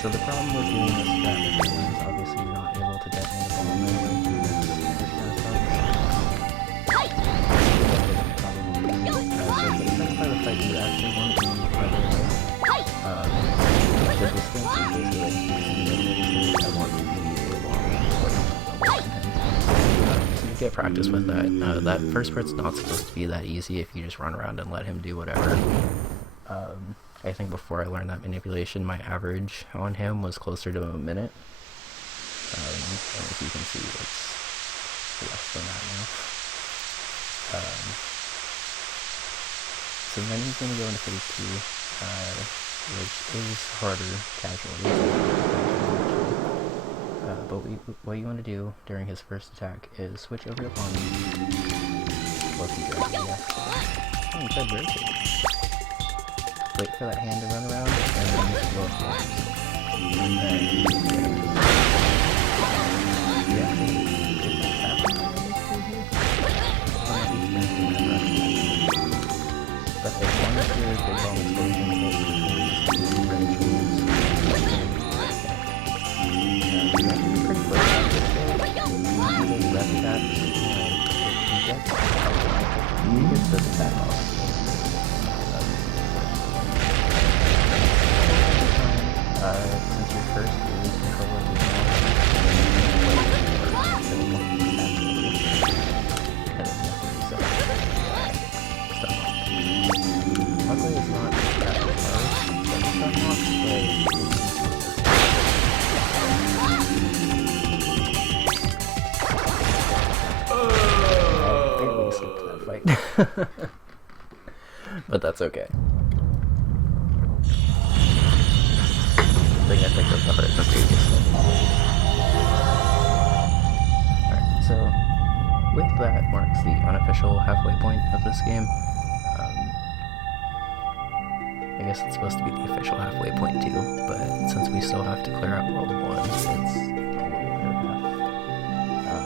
So the problem with doing this strategy is obviously you're not able to detonate a bomb when you use so for the second part of the fight, you actually want to be farther away. The distance is basically like I want to be a long so you get practice with that. That first part's not supposed to be that easy if you just run around and let him do whatever. I think before I learned that manipulation, my average on him was closer to a minute. And as you can see, it's less than that now. So then he's going to go into phase 2, which is harder casually. But what you want to do during his first attack is switch over to Bomb. Well, if you grab it, yes. Oh, you tried rotating. Wait for that hand to run around, and then go across. And then but as long as your big bomb explosion hits between these two red jewels, pretty close to this rep attacks, he gets this attack off. Since you're first, you lose control of your luckily it's not that hard, but it's not I barely escaped that fight. But that's okay. I think of the heart in the previous level. Alright, so with that marks the unofficial halfway point of this game. I guess it's supposed to be the official halfway point too, but since we still have to clear out World 1, it's a little under half.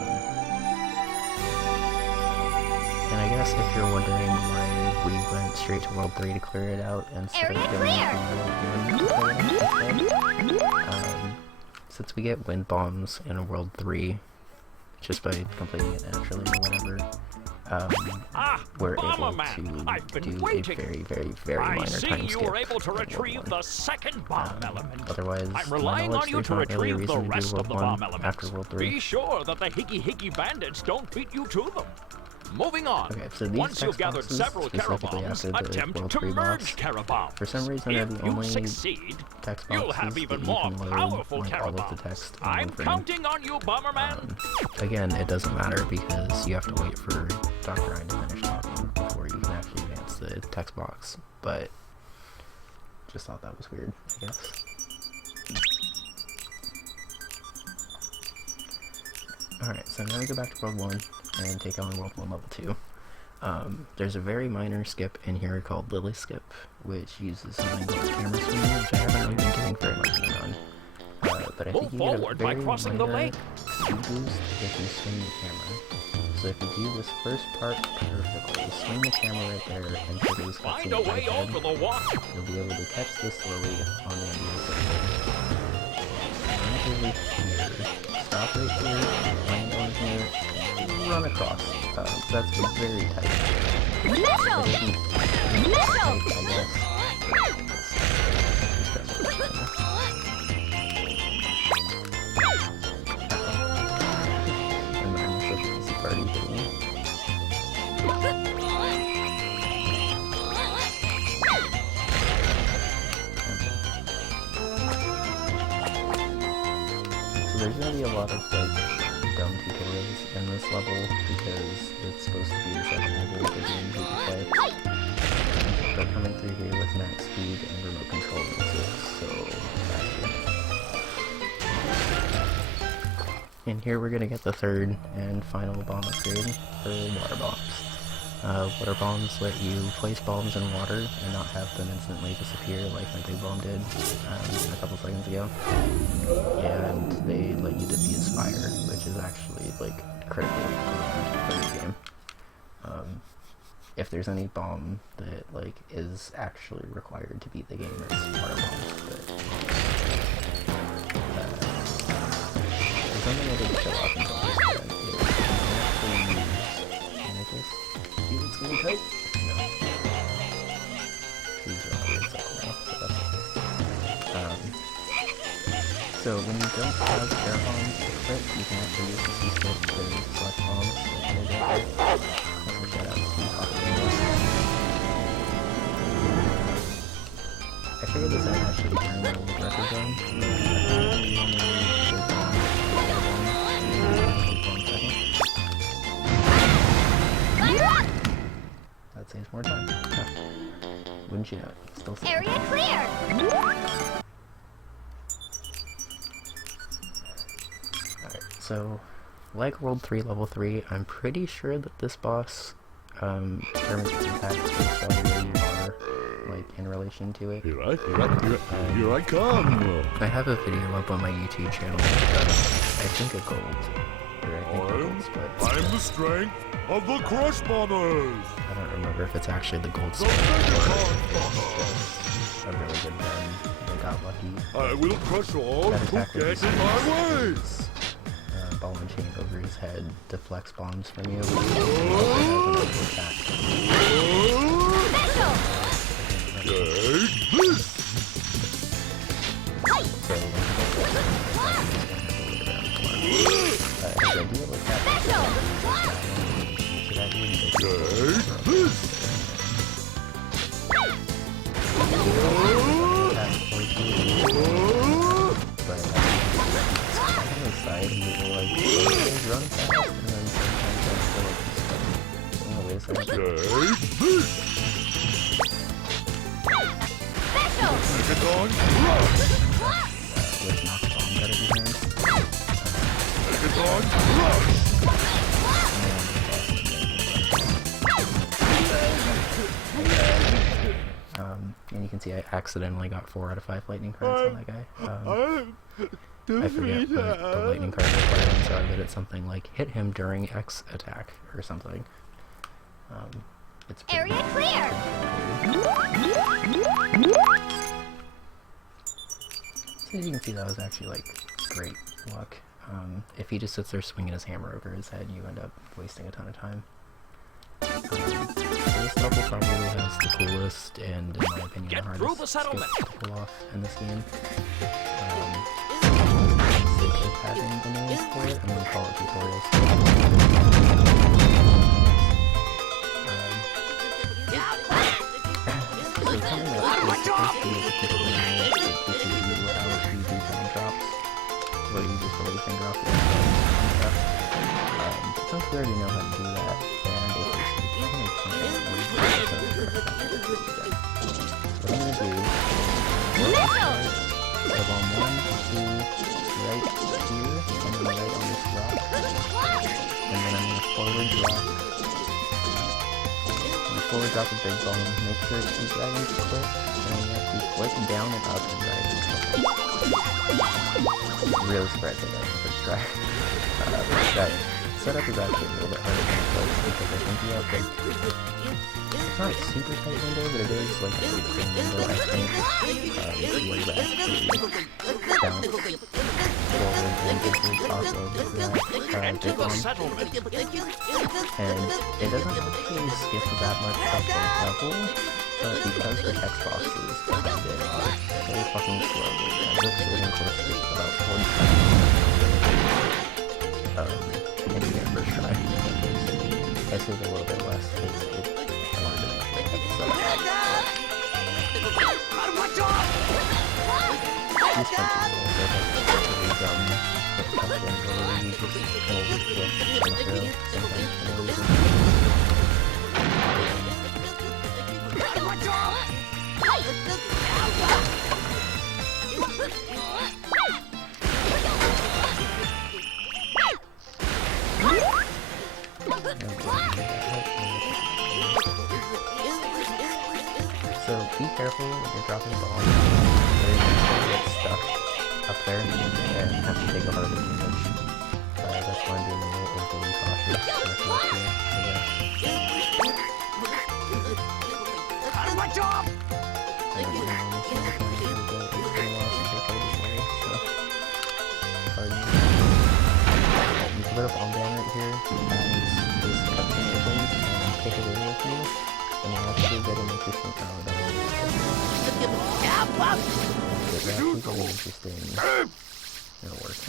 And I guess if you're wondering why we went straight to World 3 to clear it out instead of going to World 1 to clear it out, since we get wind bombs in World 3 just by completing it naturally or whatever, we're able to do a very minor time skip. You were able to retrieve the second bomb element. Otherwise, I'm relying on you to retrieve the rest of the bomb elements. After World 3. Be sure that the hickey bandits don't beat you to them. Moving on. Okay, so these once you've gathered several Carabombs, attempt to merge Carabombs. For some reason, they're the only succeed, text boxes you'll have even more powerful Carabombs. I'm counting on you, Bomberman. Again, it doesn't matter because you have to wait for Dr. Ryan to finish talking before you can actually advance the text box. But just thought that was weird, I guess. Alright, so now we go back to World 1 and take on World 1 Level 2. There's a very minor skip in here called Lily Skip, which uses something called camera swing, which I haven't really been doing very much on. But I think you get a very minor speed boost if you swing the camera. So if you do this first part perfectly, swing the camera right there and trigger this cutscene right ahead, you'll be able to catch this slowly on the end of the circle. Run over here, stop right here, land on here, run across. That's very tight. Missile! Missile! I guess. And I'm such an easy party for me. So there's gonna be a lot of like dumb tutorials in this level because it's supposed to be the second level of the game that you play. They're coming through here with max speed and remote control makes it so faster. And here we're gonna get the third and final bomb upgrade for water bombs. Water bombs let you place bombs in water and not have them instantly disappear like my big bomb did a couple seconds ago. And they let you defuse fire, which is actually like critical for this game. If there's any bomb that like is actually required to beat the game, it's water bombs. But there's something I didn't show off until this event. Can I just do it's gonna be tight? No. These are all weird cycle now, but that's okay. So when you don't have air bombs equipped, you can actually use the C-stick to select bombs. Shout out to I figured this out actually during the old record gun. That saves more time. Huh. Wouldn't you know it? Still saves. Area clear! Alright, so like World 3 Level 3, I'm pretty sure that this boss determines its attack based on where you are, like, in relation to it. Here I come. I have a video up on my YouTube channel, I think a gold, or I think a gold split. I'm the strength of the Crush Bombers. I don't remember if it's actually the gold split or a really good run that got lucky. I will crush all That who attack get in my way. Ball and chain over his head deflects bombs from you. Attack. So, his idea was that side and it will like run fast and then sometimes that's like oh wait a second. Which knocks bombs out of your hands. And you can see I accidentally got 4 out of 5 lightning cards on that guy. I forget what the lightning card requirements are, but it's something like hit him during X attack or something. It's Area clear! So as you can see, that was actually like great luck. If he just sits there swinging his hammer over his head, you end up wasting a ton of time. This level probably has the coolest and, in my opinion, the hardest skip to pull off in this game. Having the name for it, I'm going to call it tutorials. So coming up is supposed to be a tutorial that teaches you how to do time drops, where you just release and drop it and stuff. Since we already know how to do that, and if it's kind of fun, what I'm going to do is the bomb 1, 2, right here, and then right on this rock, and then I'm going to forward drop the big bomb, make sure it's dragons quick, and you have to flick down and up and right. Really spread it out first try. That setup is actually a little bit harder than it looks because I think you have like, it's not a super tight window, but it is like a pretty thin window, I think, where you actually bounce forward and get to the top of that big bomb. And it doesn't actually skip that much of the level, but because the text boxes behind it are so fucking slow, it ends up saving close to about 40 seconds in your first try. I saved a little bit less because I wanted to make sure I had the setup. These punches are also really dumb. But punching really you just hold with the throw sometimes for no reason. So be careful when you're dropping bombs. They're easy to get stuck up there and have to take a lot of damage. That's why I'm being a little overly cautious with this here, I guess. My job! I don't really want to spend time here, but it's been a while since I played this area, so pardon me. You can put a bomb down right here, and this cutscene opens, and pick it in with you, and you'll actually get an interesting power down here. It's actually very interesting. It'll work.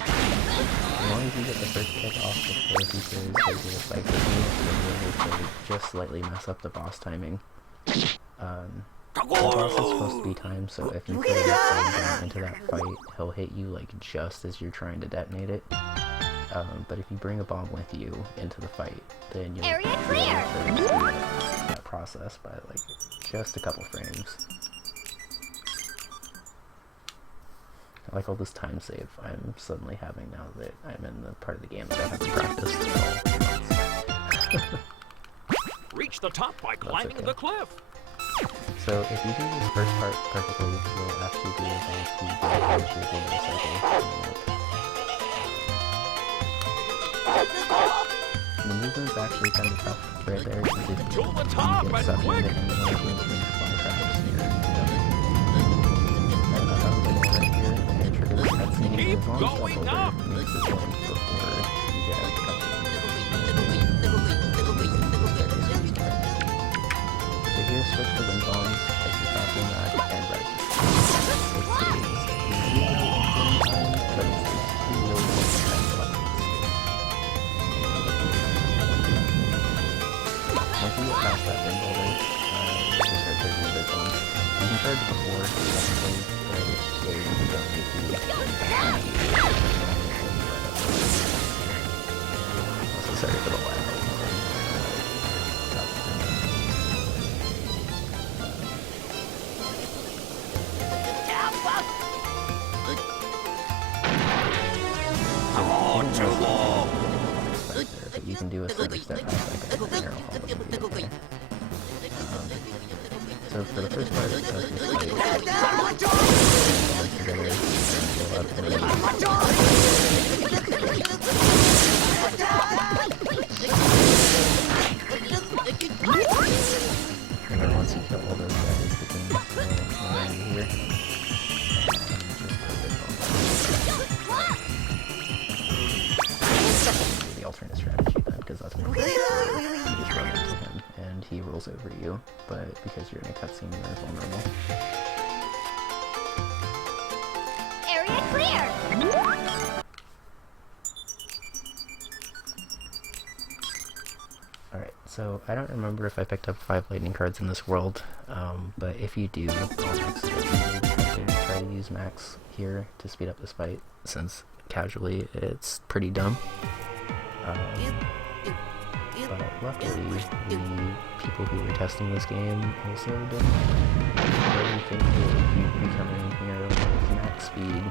As long as you get the first pick off before he throws his little spike with you, then you'll need to just slightly mess up the boss timing. The boss is supposed to be timed, so if you put a bomb down into that fight, he'll hit you like just as you're trying to detonate it. But if you bring a bomb with you into the fight, then you'll Area clear! speed up that process by like just a couple frames. I like all this time save I'm suddenly having now that I'm in the part of the game that I haven't practiced for months. Reach the top by climbing okay. the cliff. So if you do this first part perfectly, you'll actually be able to finish your game cycle. The movement's actually kind of tough right there, because if you To the top get and sucked quick! into any one of those fly traps here, I have the wall right here, and trigger this cutscene. Keep As long as going that up! makes this one before you get a cutscene. So here, switch to wind bombs, like the top one, and right. It's really time, but it's two really quick time buttons. Once you get past that ring holder, you can start charging the big ones. You can charge before, technically, but there you don't need to. Also, sorry for the lag. But you can do a center step past that guy, and you'll follow him immediately. So for the first part, it's just like together, go up and and then once you kill all those guys, you can go around here. The alternate strategy then, because that's more you just run into him and he rolls over you, but because you're in a cutscene you're vulnerable. Area clear! Alright, so I don't remember if I picked up 5 lightning cards in this world, but if you do, I'll text it. You can try to use max here to speed up this fight, since casually it's pretty dumb. But luckily, the people who were testing this game also didn't really think that you'd be coming in here with max speed,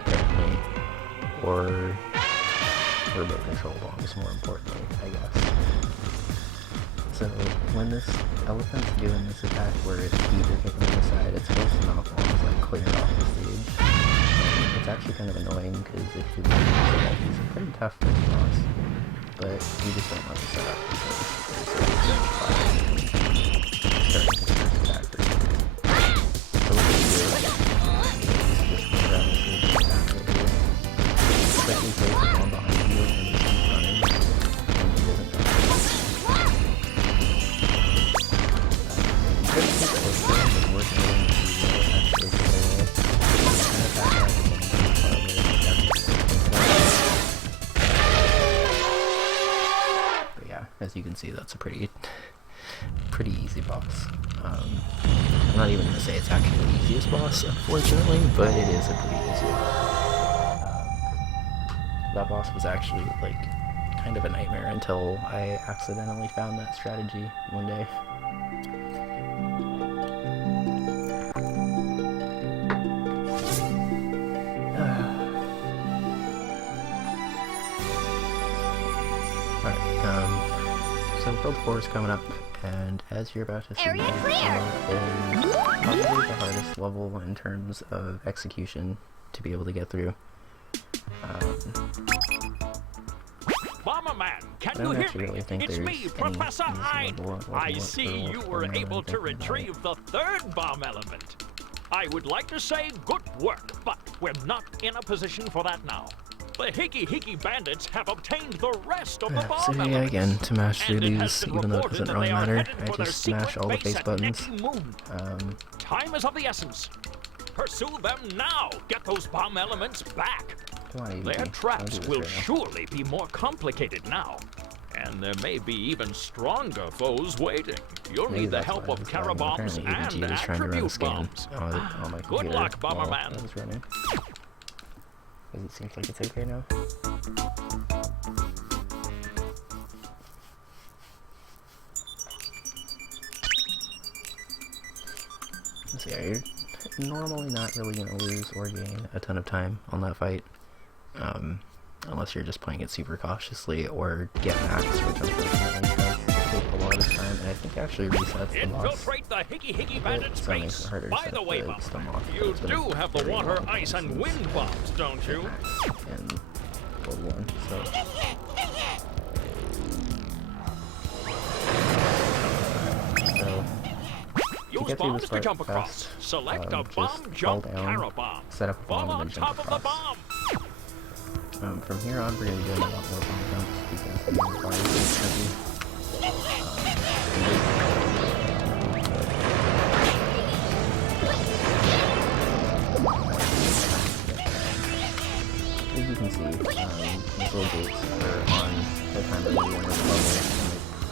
apparently, or turbo control bombs, more importantly, I guess. So when this elephant's doing this attack where its feet are kicking on the side, it's supposed to knock bombs like clear off the stage. It's actually kind of annoying because if you're doing this attack, he's a pretty tough first boss, but you just don't want to set up because there's so much fire starting his first attack for you. So what you do is just run around the stage and attack right here. Quickly place the bomb behind you and just keep running, and he doesn't know. But yeah, as you can see, that's a pretty easy boss. I'm not even gonna say it's actually the easiest boss, unfortunately, but it is a pretty easy one. That boss was actually like kind of a nightmare until I accidentally found that strategy one day. Alright, so build 4 is coming up, and as you're about to see, Area clear! is probably the hardest level in terms of execution to be able to get through. Bomberman, can I you don't hear actually me? really think It's there's me, any Professor easy Hyde. level I see you were now that able I'm to thinking about it. retrieve the 3rd bomb element. I would like to say good work, but we're not in a position for that now. The Hickey Bandits have obtained the rest of the bomb So yeah, elements. again, to mash through And it has these, been even though it reported doesn't that really they are matter, headed I for their just smash secret all the base face at buttons. Necky Moon. Time is of the essence. Pursue them now. Get those bomb elements back. Come on, Their Yuki. traps Don't do will this right surely be more complicated now. And there may be even stronger foes waiting. You'll Maybe need the that's help why of it's lagging. Carabombs Apparently and ABG was trying to run a attribute scan bombs. on my Good computer luck, while Bomberman. that was running. Because it seems like it's okay now. So yeah, you're normally not really going to lose or gain a ton of time on that fight. Unless you're just playing it super cautiously or get max, which unfortunately does take a lot of time, and I think actually resets the boss. Infiltrate the Hickey Bandits so it makes base. it harder to By set the way, the stun off, but you it's gonna do be have the very water, long ice, and since wind bombs, don't you? max in World 1, so... So, Use get through bombs this to part jump across. fast, Select a just bomb fall jump down, Carabomb. set up a bomb, Fall and on then jump top of the across. bomb. From here on, we're going to be doing a lot more bomb jumps because the main part is heavy. As you can see, these little gates are on the timer when you're in this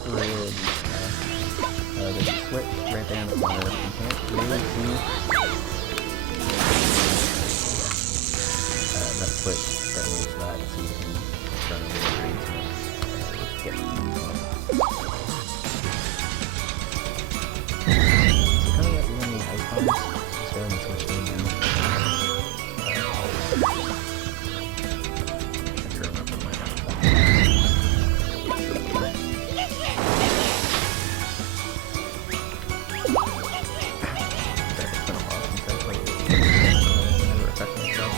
level, and there's a switch right there in the corner. You can't really see that switch that moves that, so you can run over the trees and get these off. So coming up, you're going to need ice bombs. Just go ahead and switch them now. If you remember my name. Sorry, it's been a while since I played this. Never affect myself.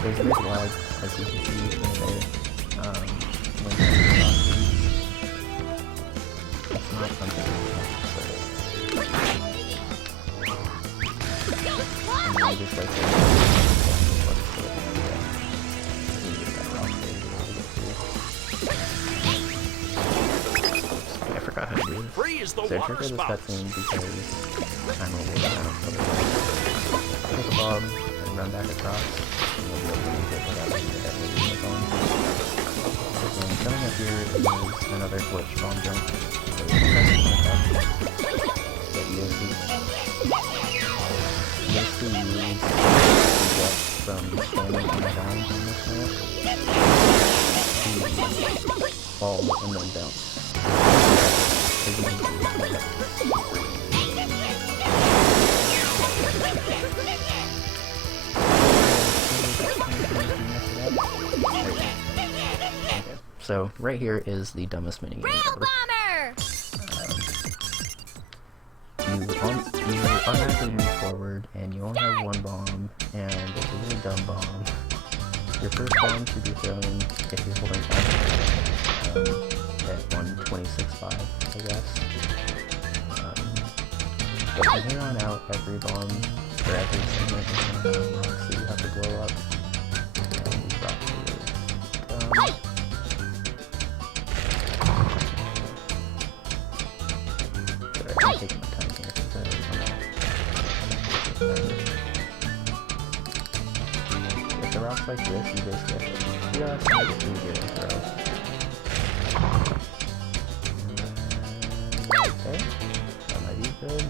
There's a big lag, as you can see right there. When you're across these. It's not something so. And then just like that. I forgot how to do this. Freeze the So I water trigger this spouts. cutscene because time will run out. Pick a bomb and run back across. And you'll be able to use it without having to have moving the phone. And coming up here is another glitch bomb jump. So you can press it up. But you'll see. Basically you use the jet from standing on the ground on this map to fall and then bounce. As you can see, so right here is the dumbest minigame Rail ever. bomber! You automatically move forward, and you only have one bomb, and it's a really dumb bomb. Your first bomb should be thrown if you're holding fast at 126.5, I guess. But from here on out, every bomb, or every segment is going to have rocks that you have to blow up. And these rocks are really dumb. Sorry, I'm taking my time here because I don't know. If the rock's like this, you basically have to just make it easier to throw. Okay, that might be good.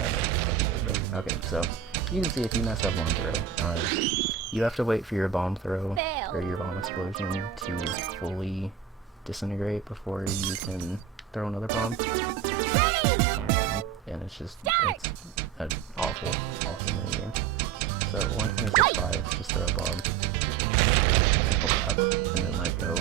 Okay, so you can see if you mess up one throw, you have to wait for your bomb throw Fail. or your bomb explosion to fully disintegrate before you can throw another bomb. And it's just, it's an awful minigame. So 126.5, just throw a bomb, and then let go.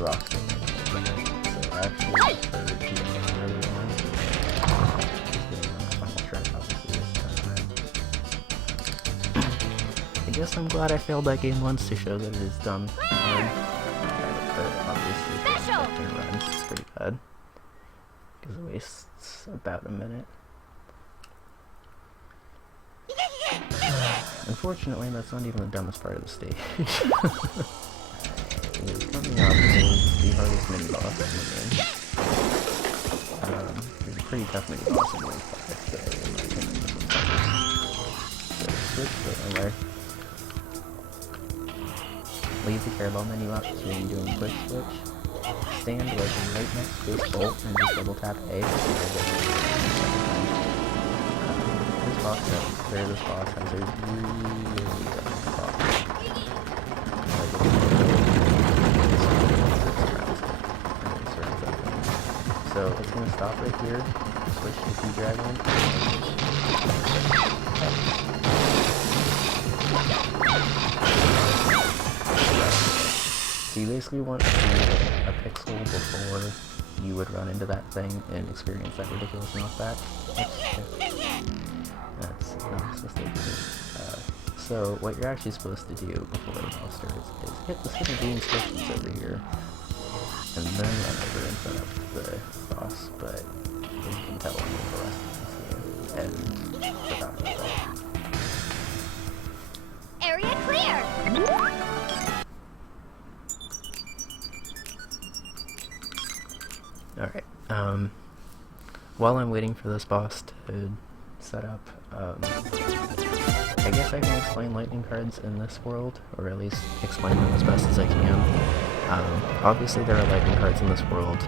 rocks. So actually, for keeping it really on, final shred, obviously. I guess I'm glad I failed that game once to show that it is done hard. But obviously, the second run is pretty bad. Because it wastes about a minute. Unfortunately, that's not even the dumbest part of the stage. It's coming up is the hardest mini-boss in the game. It's a pretty tough mini-boss in Wave 5, so in my opinion, this one's harder. So switch to anywhere. Leave the careball menu up so when you're doing quick switch. Stand like right next to this bolt and just double tap A. This boss has a really tough boss. So it's going to stop right here, switch to P-Dragon. So you basically want to do a pixel before you would run into that thing and experience that ridiculous knockback. That's not a mistake. So what you're actually supposed to do before the boss starts is hit the city green switches over here, and then run over and set up the boss, but as you can tell, I'm the rest of the and forgot about that. Area clear! Alright, while I'm waiting for this boss to set up, I guess I can explain lightning cards in this world, or at least explain them as best as I can. Obviously there are lightning cards in this world,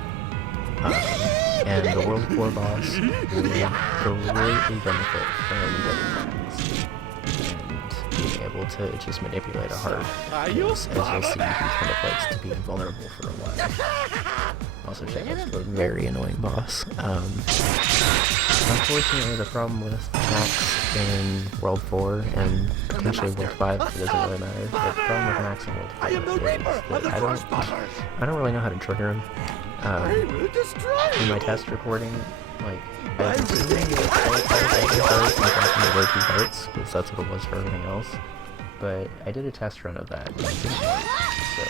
and the World 4 boss will greatly benefit from getting mags, and being able to just manipulate a heart, as you'll see, he kind of likes to be invulnerable for a while. Also check out the very annoying boss. Unfortunately, the problem with Max in World 4 and potentially World 5, it doesn't really matter. The problem with Max in World 4 is that I don't really know how to trigger him. In my test recording, like, I was doing it hearts and dropping the low 2 hearts, because that's what it was for everything else. But I did a test run of that, and I didn't work, so